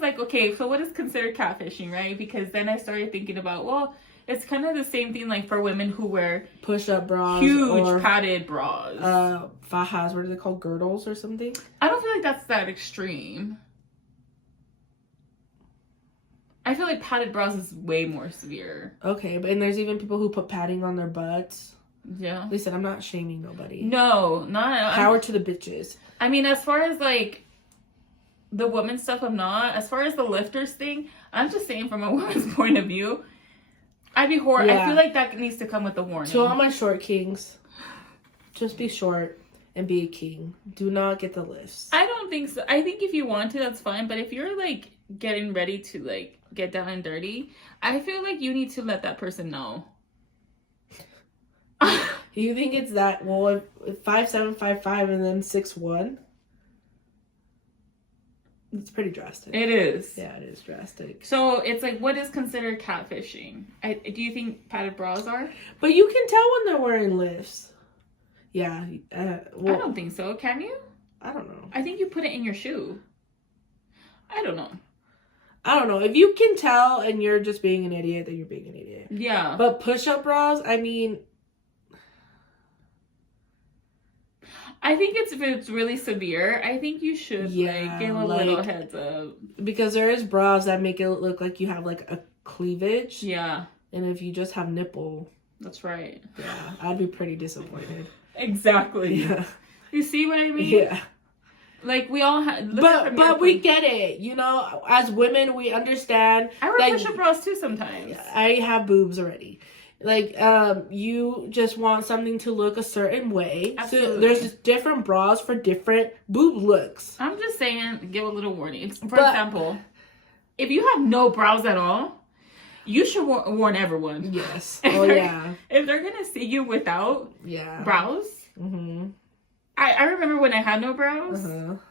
like, okay, so what is considered catfishing, right? Because then I started thinking about, well, it's kind of the same thing like for women who wear push-up bras, huge padded bras. Fajas, what are they called? Girdles or something? I don't feel like that's that extreme. I feel like padded bras is way more severe. Okay, and there's even people who put padding on their butts. Yeah. Listen, I'm not shaming nobody. No, not... Power to the bitches. I mean, as far as, like, the woman stuff, I'm not. As far as the lifters thing, I'm just saying from a woman's point of view, I'd be horrified. Yeah. I feel like that needs to come with a warning. To all my short kings, just be short. and be a king. Do not get the lifts. I don't think so. I think if you want to, that's fine. But if you're like getting ready to like get down and dirty, I feel like you need to let that person know. You think it's that? Well, if 5'7", 5'5", and then 6'1", it's pretty drastic. It is. Yeah, it is drastic. So it's like, what is considered catfishing? Do you think padded bras are? But you can tell when they're wearing lifts. Yeah. Well, I don't think so. Can you? I don't know. I think you put it in your shoe. I don't know. If you can tell and you're just being an idiot, then you're being an idiot. Yeah. But push-up bras, I mean, I think if it's really severe, I think you should like give a little heads up. Because there is bras that make it look like you have like a cleavage. Yeah. And if you just have nipple. That's right. Yeah, I'd be pretty disappointed. Exactly. Yeah. You see what I mean? Yeah. Like we all have, but we get it, you know. As women, we understand. I wear push-up bras too sometimes. I have boobs already. Like, you just want something to look a certain way. Absolutely. So there's just different bras for different boob looks. I'm just saying, give a little warning. For example, if you have no brows at all, you should warn everyone. Yes. Yeah. If they're gonna see you without brows. Mm-hmm. I remember when I had no brows,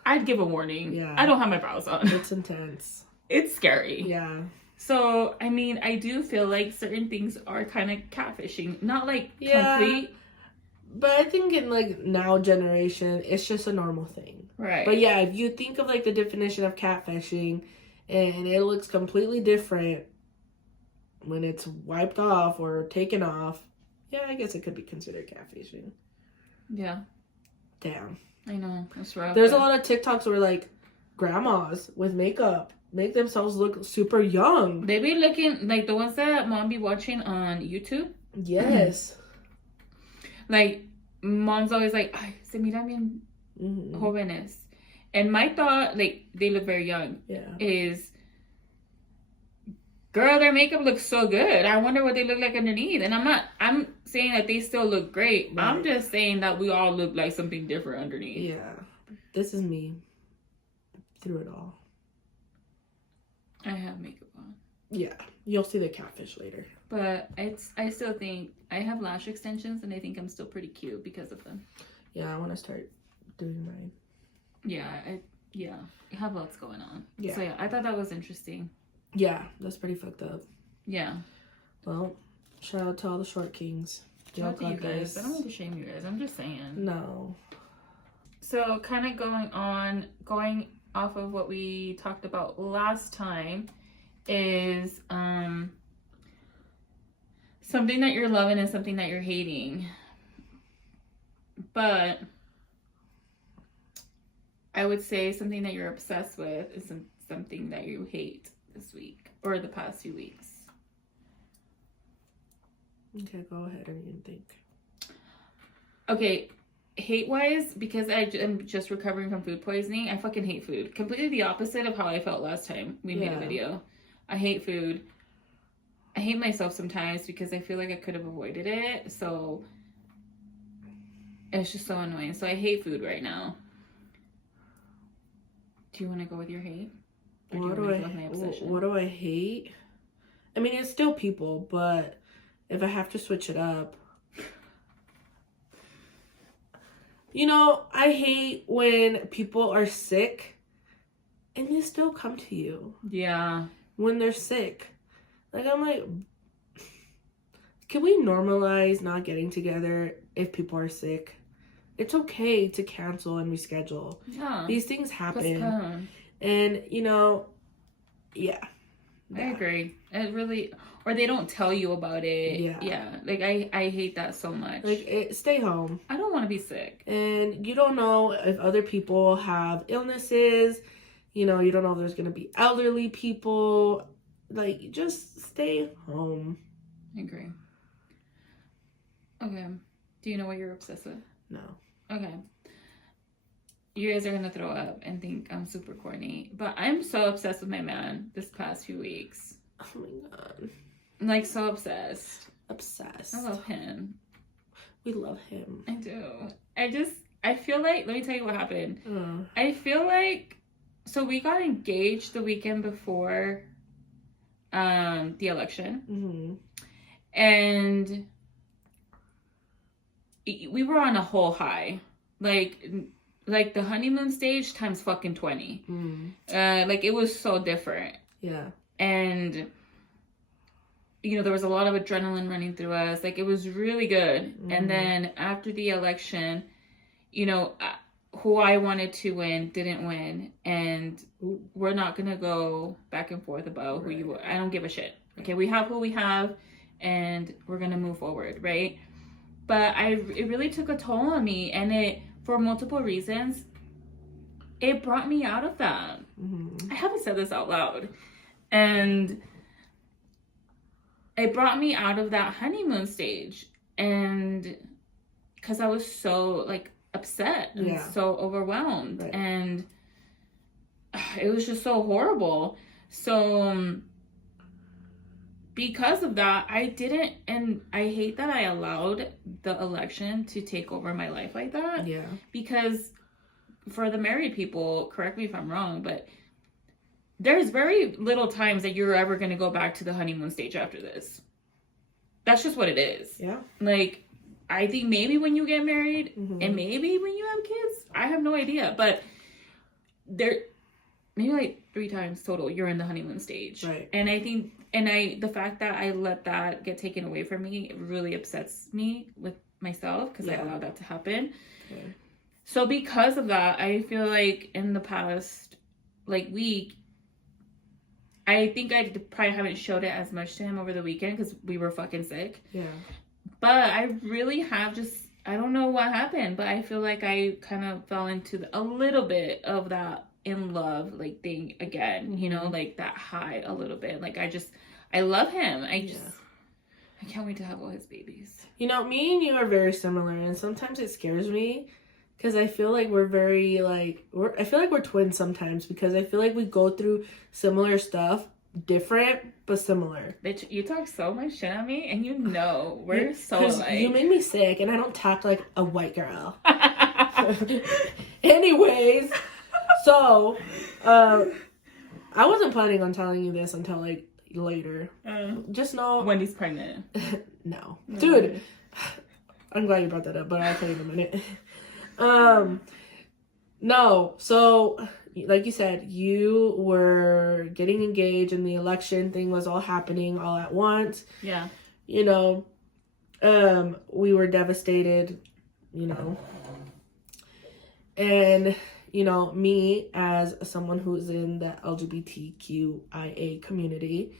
I'd give a warning. Yeah. I don't have my brows on. It's intense. It's scary. Yeah. So, I mean, I do feel like certain things are kind of catfishing. Not like complete. But I think in like now generation, it's just a normal thing. Right. But yeah, if you think of like the definition of catfishing and it looks completely different when it's wiped off or taken off, yeah, I guess it could be considered catfishing. Yeah. Damn. I know. That's rough. There's a lot of TikToks where like grandmas with makeup make themselves look super young. They be looking like the ones that mom be watching on YouTube. Yes. Like mom's always like, ay, se miran bien jóvenes. And my thought, like, they look very young. Yeah. Is, girl, their makeup looks so good. I wonder what they look like underneath. And I'm saying that they still look great. Right. I'm just saying that we all look like something different underneath. Yeah. This is me. Through it all. I have makeup on. Yeah. You'll see the catfish later. But I still think I have lash extensions and I think I'm still pretty cute because of them. Yeah, I want to start doing mine. Yeah, I have lots going on. Yeah. So yeah, I thought that was interesting. Yeah, that's pretty fucked up. Yeah. Well, shout out to all the short kings. Shout out to you guys. I don't mean to shame you guys. I'm just saying. No. So kind of going off of what we talked about last time is something that you're loving and something that you're hating. But I would say something that you're obsessed with is something that you hate this week or the past few weeks. Okay, go ahead. I didn't think. Okay, hate-wise, because I'm just recovering from food poisoning, I fucking hate food. Completely the opposite of how I felt last time we made a video. I hate food. I hate myself sometimes because I feel like I could have avoided it. So it's just so annoying. So I hate food right now. Do you want to go with your hate? What do I hate? I mean, it's still people, but if I have to switch it up. You know, I hate when people are sick and they still come to you. Yeah. When they're sick. Like, I'm like, can we normalize not getting together if people are sick? It's okay to cancel and reschedule. Yeah. These things happen. And, you know, yeah. I agree. It really, or they don't tell you about it. Yeah. Like, I hate that so much. Like, stay home. I don't want to be sick. And you don't know if other people have illnesses. You know, you don't know if there's going to be elderly people. Like, just stay home. I agree. Okay. Do you know what you're obsessed with? No. Okay. You guys are going to throw up and think I'm super corny. But I'm so obsessed with my man this past few weeks. Oh my god. I'm like so obsessed. Obsessed. I love him. We love him. I do. I feel like, let me tell you what happened. Oh. I feel like, so we got engaged the weekend before the election. Mm-hmm. And we were on a whole high. Like the honeymoon stage times fucking 20. Like, it was so different. Yeah. And, you know, there was a lot of adrenaline running through us. Like, it was really good. And then after the election, you know, who I wanted to win didn't win. And we're not going to go back and forth about who you were. I don't give a shit. Okay, we have who we have, and we're going to move forward, right? But it really took a toll on me. And it, for multiple reasons, it brought me out of that. I haven't said this out loud. And it brought me out of that honeymoon stage. And because I was so, like, upset and so overwhelmed. Right. And it was just so horrible. So because of that, I didn't, and I hate that I allowed the election to take over my life like that. Yeah. Because for the married people, correct me if I'm wrong, but there's very little times that you're ever going to go back to the honeymoon stage after this. That's just what it is. Yeah. Like, I think maybe when you get married and maybe when you have kids, I have no idea, but there, maybe like 3 times total, you're in the honeymoon stage. Right. And I think, the fact that I let that get taken away from me, it really upsets me with myself because I allowed that to happen. Okay. So because of that, I feel like in the past, like, week, I think I probably haven't showed it as much to him over the weekend because we were fucking sick. Yeah. But I really have just, I don't know what happened, but I feel like I kind of fell into a little bit of that in love, like, thing again, you know, like that high a little bit. Like, I love him. I can't wait to have all his babies. You know, me and you are very similar, and sometimes it scares me because I feel like we're very, like, I feel like we're twins sometimes because I feel like we go through similar stuff, different but similar. Bitch, you talk so much shit on me, and you know we're so alike. You made me sick, and I don't talk like a white girl. Anyways, so I wasn't planning on telling you this until, like, later. Just know Wendy's pregnant. No, dude. I'm glad you brought that up, but I'll tell you in a minute. No, so like you said, you were getting engaged and the election thing was all happening all at once. Yeah. You know, we were devastated, you know. And, you know, me as someone who's in the LGBTQIA community,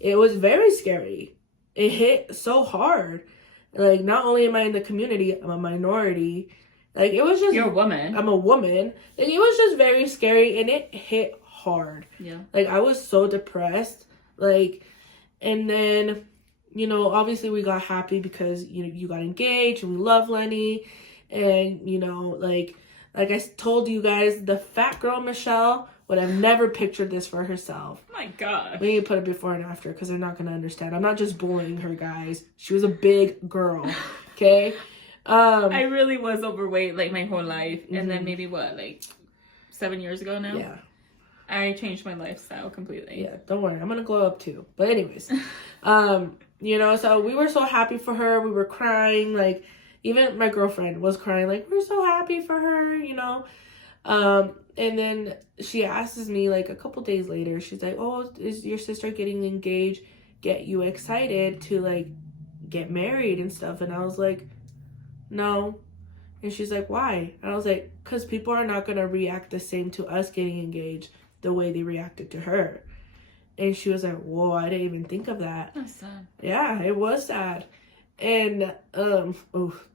it was very scary. It hit so hard. Like, not only am I in the community, I'm a minority. Like, it was just... You're a woman. I'm a woman. Like, it was just very scary, and it hit hard. Yeah. Like, I was so depressed. Like, and then, you know, obviously we got happy because, you know, you got engaged, and we love Lenny. And, you know, like I told you guys, the fat girl Michelle would have never pictured this for herself. Oh my God. We need to put it before and after because they're not going to understand. I'm not just bullying her, guys. She was a big girl. Okay? I really was overweight, like, my whole life. And then maybe, what, like 7 years ago now? Yeah. I changed my lifestyle completely. Yeah, don't worry. I'm going to glow up too. But anyways, you know, so we were so happy for her. We were crying. Like, even my girlfriend was crying. Like, we're so happy for her, you know. And then she asks me, like, a couple days later, she's like, oh, is your sister getting engaged? Get you excited to, like, get married and stuff? And I was like, no. And she's like, why? And I was like, because people are not going to react the same to us getting engaged the way they reacted to her. And she was like, whoa, I didn't even think of that. That's sad. Yeah, it was sad. And, dug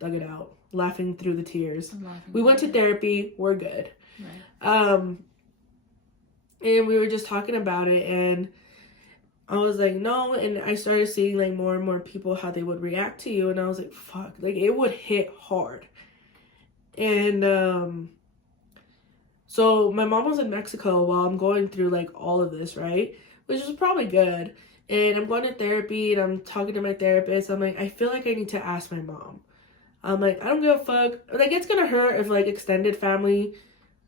it out. Laughing through the tears. We went to therapy. We're good. Right. And we were just talking about it, and I was like, no. And I started seeing, like, more and more people, how they would react to you. And I was like, fuck. Like, it would hit hard. And, so my mom was in Mexico while I'm going through, like, all of this, right? Which was probably good. And I'm going to therapy, and I'm talking to my therapist. I'm like, I feel like I need to ask my mom. I'm like, I don't give a fuck. Like, it's gonna hurt if, like, extended family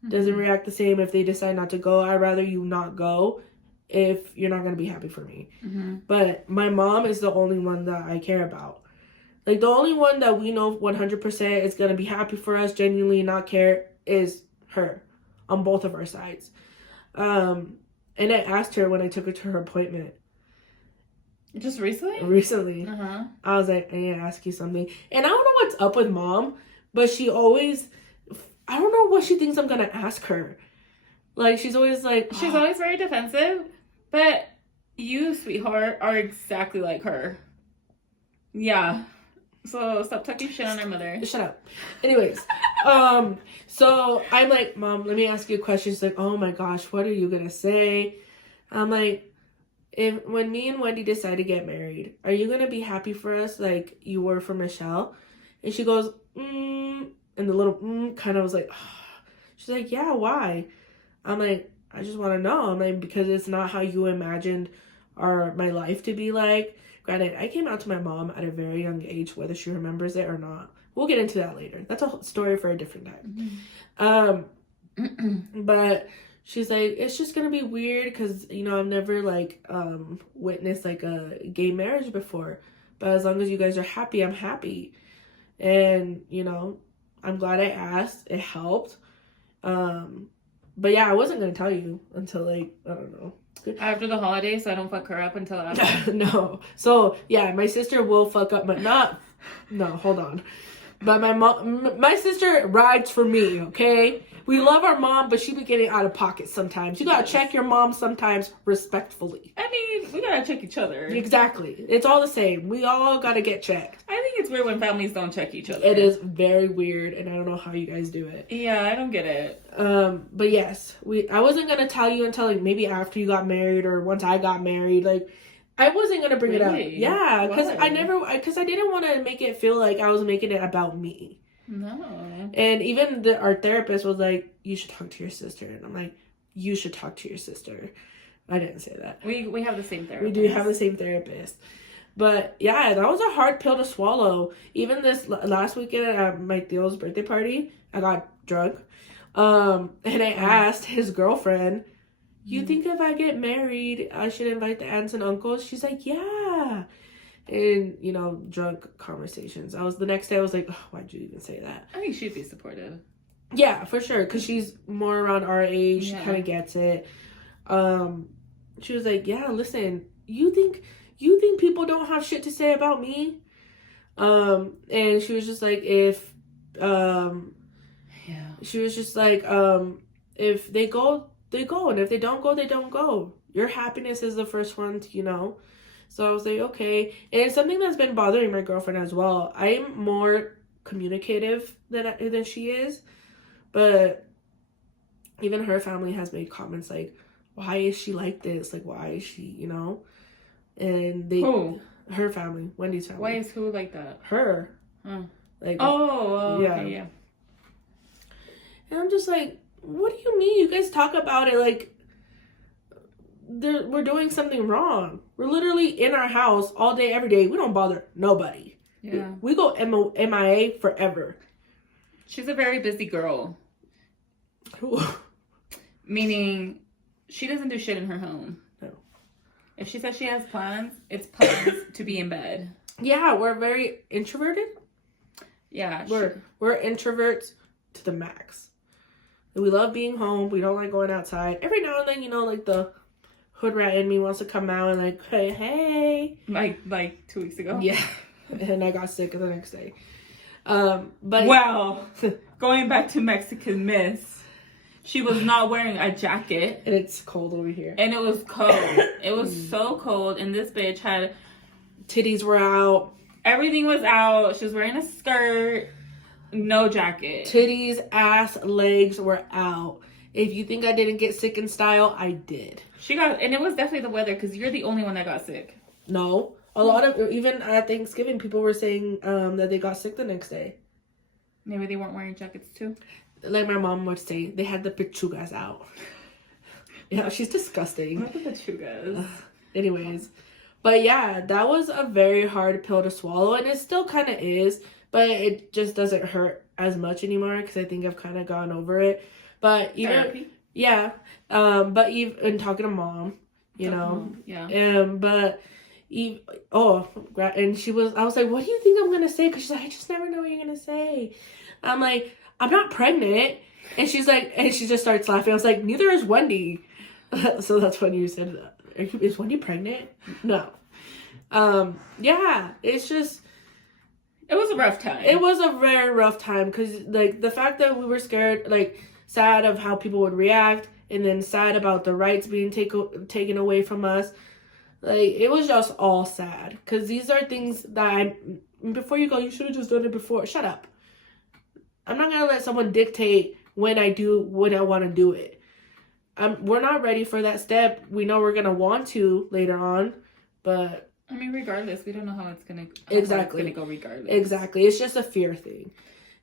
doesn't react the same if they decide not to go. I'd rather you not go if you're not gonna be happy for me. But my mom is the only one that I care about. Like, the only one that we know 100% is gonna be happy for us, genuinely not care, is her, on both of our sides. And I asked her when I took her to her appointment. Just recently? Recently. I was like, I need to ask you something. And I don't know what's up with mom, but she always, I don't know what she thinks I'm gonna ask her. Like, she's always like... She's always very defensive, but you, sweetheart, are exactly like her. Yeah. So stop talking shit on our mother. Shut up. Anyways, so I'm like, Mom, let me ask you a question. She's like, oh my gosh, what are you gonna say? I'm like, when me and Wendy decide to get married, are you gonna be happy for us like you were for Michelle? And she goes, and the little kind of was like, she's like, yeah, why? I'm like, I just want to know. I'm like, because it's not how you imagined my life to be like. Granted, I came out to my mom at a very young age, whether she remembers it or not. We'll get into that later. That's a story for a different time. But she's like, it's just gonna be weird because, you know, I've never like witnessed like a gay marriage before. But as long as you guys are happy, I'm happy. And, you know, I'm glad I asked. It helped. But yeah, I wasn't gonna tell you until like, I don't know. After the holidays, so I don't fuck her up until after. No. So yeah, my sister will fuck up hold on. But my sister rides for me, okay? We love our mom, but she be getting out of pocket sometimes. You gotta check your mom sometimes respectfully. I mean, we gotta check each other. Exactly. It's all the same. We all gotta get checked. I think it's weird when families don't check each other. It is very weird, and I don't know how you guys do it. Yeah, I don't get it. But yes, I wasn't gonna tell you until like maybe after you got married or once I got married. Like, I wasn't gonna bring it up. Yeah, because I didn't want to make it feel like I was making it about me. No. And even our therapist was like, you should talk to your sister. And I'm like, you should talk to your sister. I didn't say that. We have the same therapist. We do have the same therapist. But yeah, that was a hard pill to swallow. Even this last weekend at my Theo's birthday party, I got drunk. And I asked his girlfriend, you think if I get married, I should invite the aunts and uncles? She's like, yeah. And, you know, drunk conversations. The next day I was like, oh, why'd you even say that? I think she'd be supportive. Yeah, for sure. Because she's more around our age. Yeah. She kind of gets it. She was like, yeah, listen, you think people don't have shit to say about me? And she was just like, she was just like, if they go, they go. And if they don't go, they don't go. Your happiness is the first one to, you know. So I was like, okay. And it's something that's been bothering my girlfriend as well. I'm more communicative than she is. But even her family has made comments like, why is she like this? Like, why is she, you know? And her family, Wendy's family. Why is who like that? Her. Huh. Like, okay, yeah. And I'm just like, what do you mean? You guys talk about it like we're doing something wrong. We're literally in our house all day, every day. We don't bother nobody. Yeah. We go MIA forever. She's a very busy girl. Meaning, she doesn't do shit in her home. No. If she says she has plans, it's plans to be in bed. Yeah, we're very introverted. Yeah. We're introverts to the max. We love being home. We don't like going outside. Every now and then, you know, like the hood rat in me wants to come out and like, hey. Like 2 weeks ago? Yeah. And I got sick the next day. But well, going back to Mexican Miss, she was not wearing a jacket. And it's cold over here. And it was cold. It was so cold. And this bitch had... Titties were out. Everything was out. She was wearing a skirt. No jacket. Titties, ass, legs were out. If you think I didn't get sick in style, I did. And it was definitely the weather, because you're the only one that got sick. No. A lot of, even at Thanksgiving, people were saying that they got sick the next day. Maybe they weren't wearing jackets too? Like my mom would say, they had the pechugas out. Yeah, she's disgusting. Not the pechugas. Anyways. But yeah, that was a very hard pill to swallow, and it still kind of is. but it just doesn't hurt as much anymore because I think I've kind of gone over it. But Therapy? Yeah. But even talking to mom, you know. Yeah. But and I was like, what do you think I'm gonna say? Because she's like, I just never know what you're gonna say. I'm like, I'm not pregnant. And she's like, and she just starts laughing. I was like, neither is Wendy. So that's when you said, is Wendy pregnant? No. Yeah, it's just. It was a rough time. It was a very rough time because, like, the fact that we were scared, like, sad of how people would react, and then sad about the rights being taken away from us. Like, it was just all sad because these are things that before you go, you should have just done it before. Shut up. I'm not gonna let someone dictate when I want to do it. We're not ready for that step. We know we're gonna want to later on, but. I mean, regardless, we don't know how it's gonna go. Regardless, exactly. It's just a fear thing,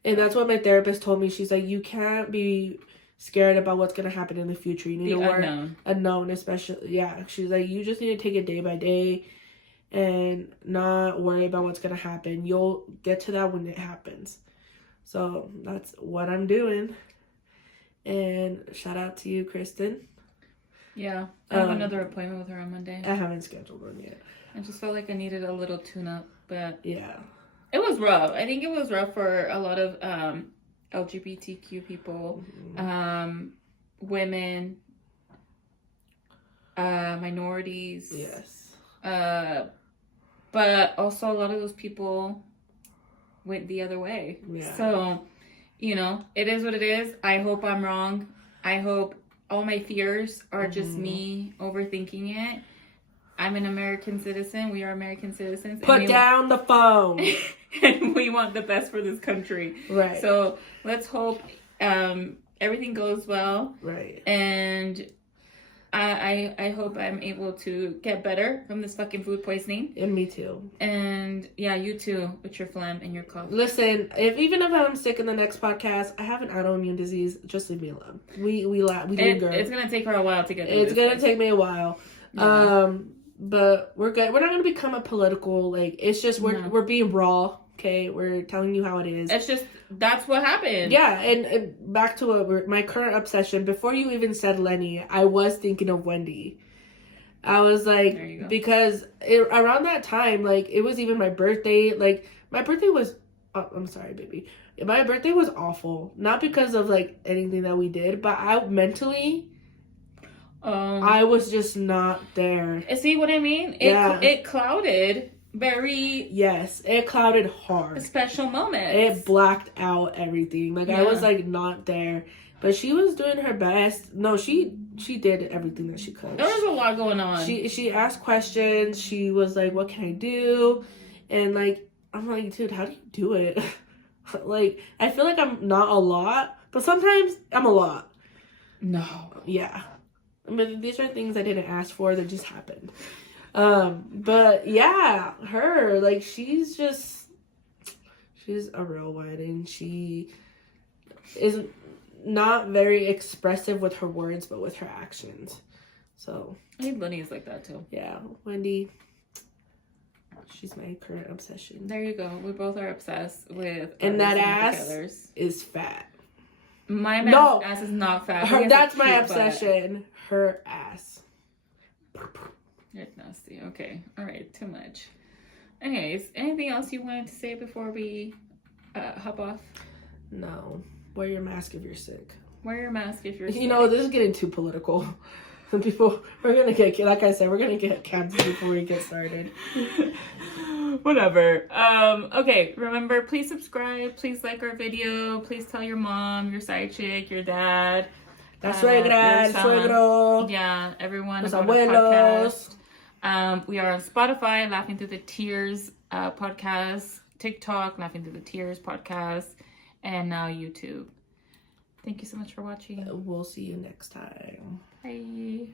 and that's what my therapist told me. She's like, you can't be scared about what's gonna happen in the future. You need to work unknown, especially. Yeah, she's like, you just need to take it day by day, and not worry about what's gonna happen. You'll get to that when it happens. So that's what I'm doing. And shout out to you, Kristen. Yeah, I have another appointment with her on Monday. I haven't scheduled one yet. I just felt like I needed a little tune-up, but yeah, it was rough. I think it was rough for a lot of LGBTQ people, women, minorities. Yes. But also a lot of those people went the other way. Yeah. So, you know, it is what it is. I hope I'm wrong. I hope all my fears are just me overthinking it. I'm an American citizen. We are American citizens. Put down the phone. And we want the best for this country. Right. So let's hope everything goes well. Right. And I hope I'm able to get better from this fucking food poisoning. And me too. And yeah, you too, with your phlegm and your cough. Listen, even if I'm sick in the next podcast, I have an autoimmune disease. Just leave me alone. We linger. It's gonna take her a while to get through It's gonna take me a while. Yeah. But we're good. We're not gonna become a political, like, it's just we're being raw. Okay, we're telling you how it is. It's just that's what happened. Yeah, and back to my current obsession. Before you even said Lenny, I was thinking of Wendy. I was like, because around that time, like, it was even my birthday. Like, my birthday was. I'm sorry, baby. My birthday was awful. Not because of like anything that we did, but I mentally. I was just not there. See what I mean? It clouded very... Yes, it clouded hard. A special moment. It blacked out everything. Like, I was, like, not there. But she was doing her best. No, she did everything that she could. There was a lot going on. She asked questions. She was like, what can I do? And, like, I'm like, dude, how do you do it? Like, I feel like I'm not a lot, but sometimes I'm a lot. No. Yeah. I mean, these are things I didn't ask for that just happened. But yeah, her, like, she's a real one, and she is not very expressive with her words, but with her actions. So I think Bunny is like that too. Yeah, Wendy. She's my current obsession. There you go. We both are obsessed with. And that ass is fat. My ass is not fat. That's my obsession. Butt. Her ass. It's nasty. Okay. All right. Too much. Anyways, anything else you wanted to say before we hop off? No. Wear your mask if you're sick. Wear your mask if you're sick. You know, this is getting too political. Some people, we're going to get, like I said, we're going to get canceled before we get started. Whatever. Okay, remember, please subscribe. Please like our video. Please tell your mom, your side chick, your dad. La suegra, el suegro. Yeah, everyone. Los abuelos. We are on Spotify, Laughing Through the Tearz podcast. TikTok, Laughing Through the Tearz podcast. And now YouTube. Thank you so much for watching. We'll see you next time. Bye.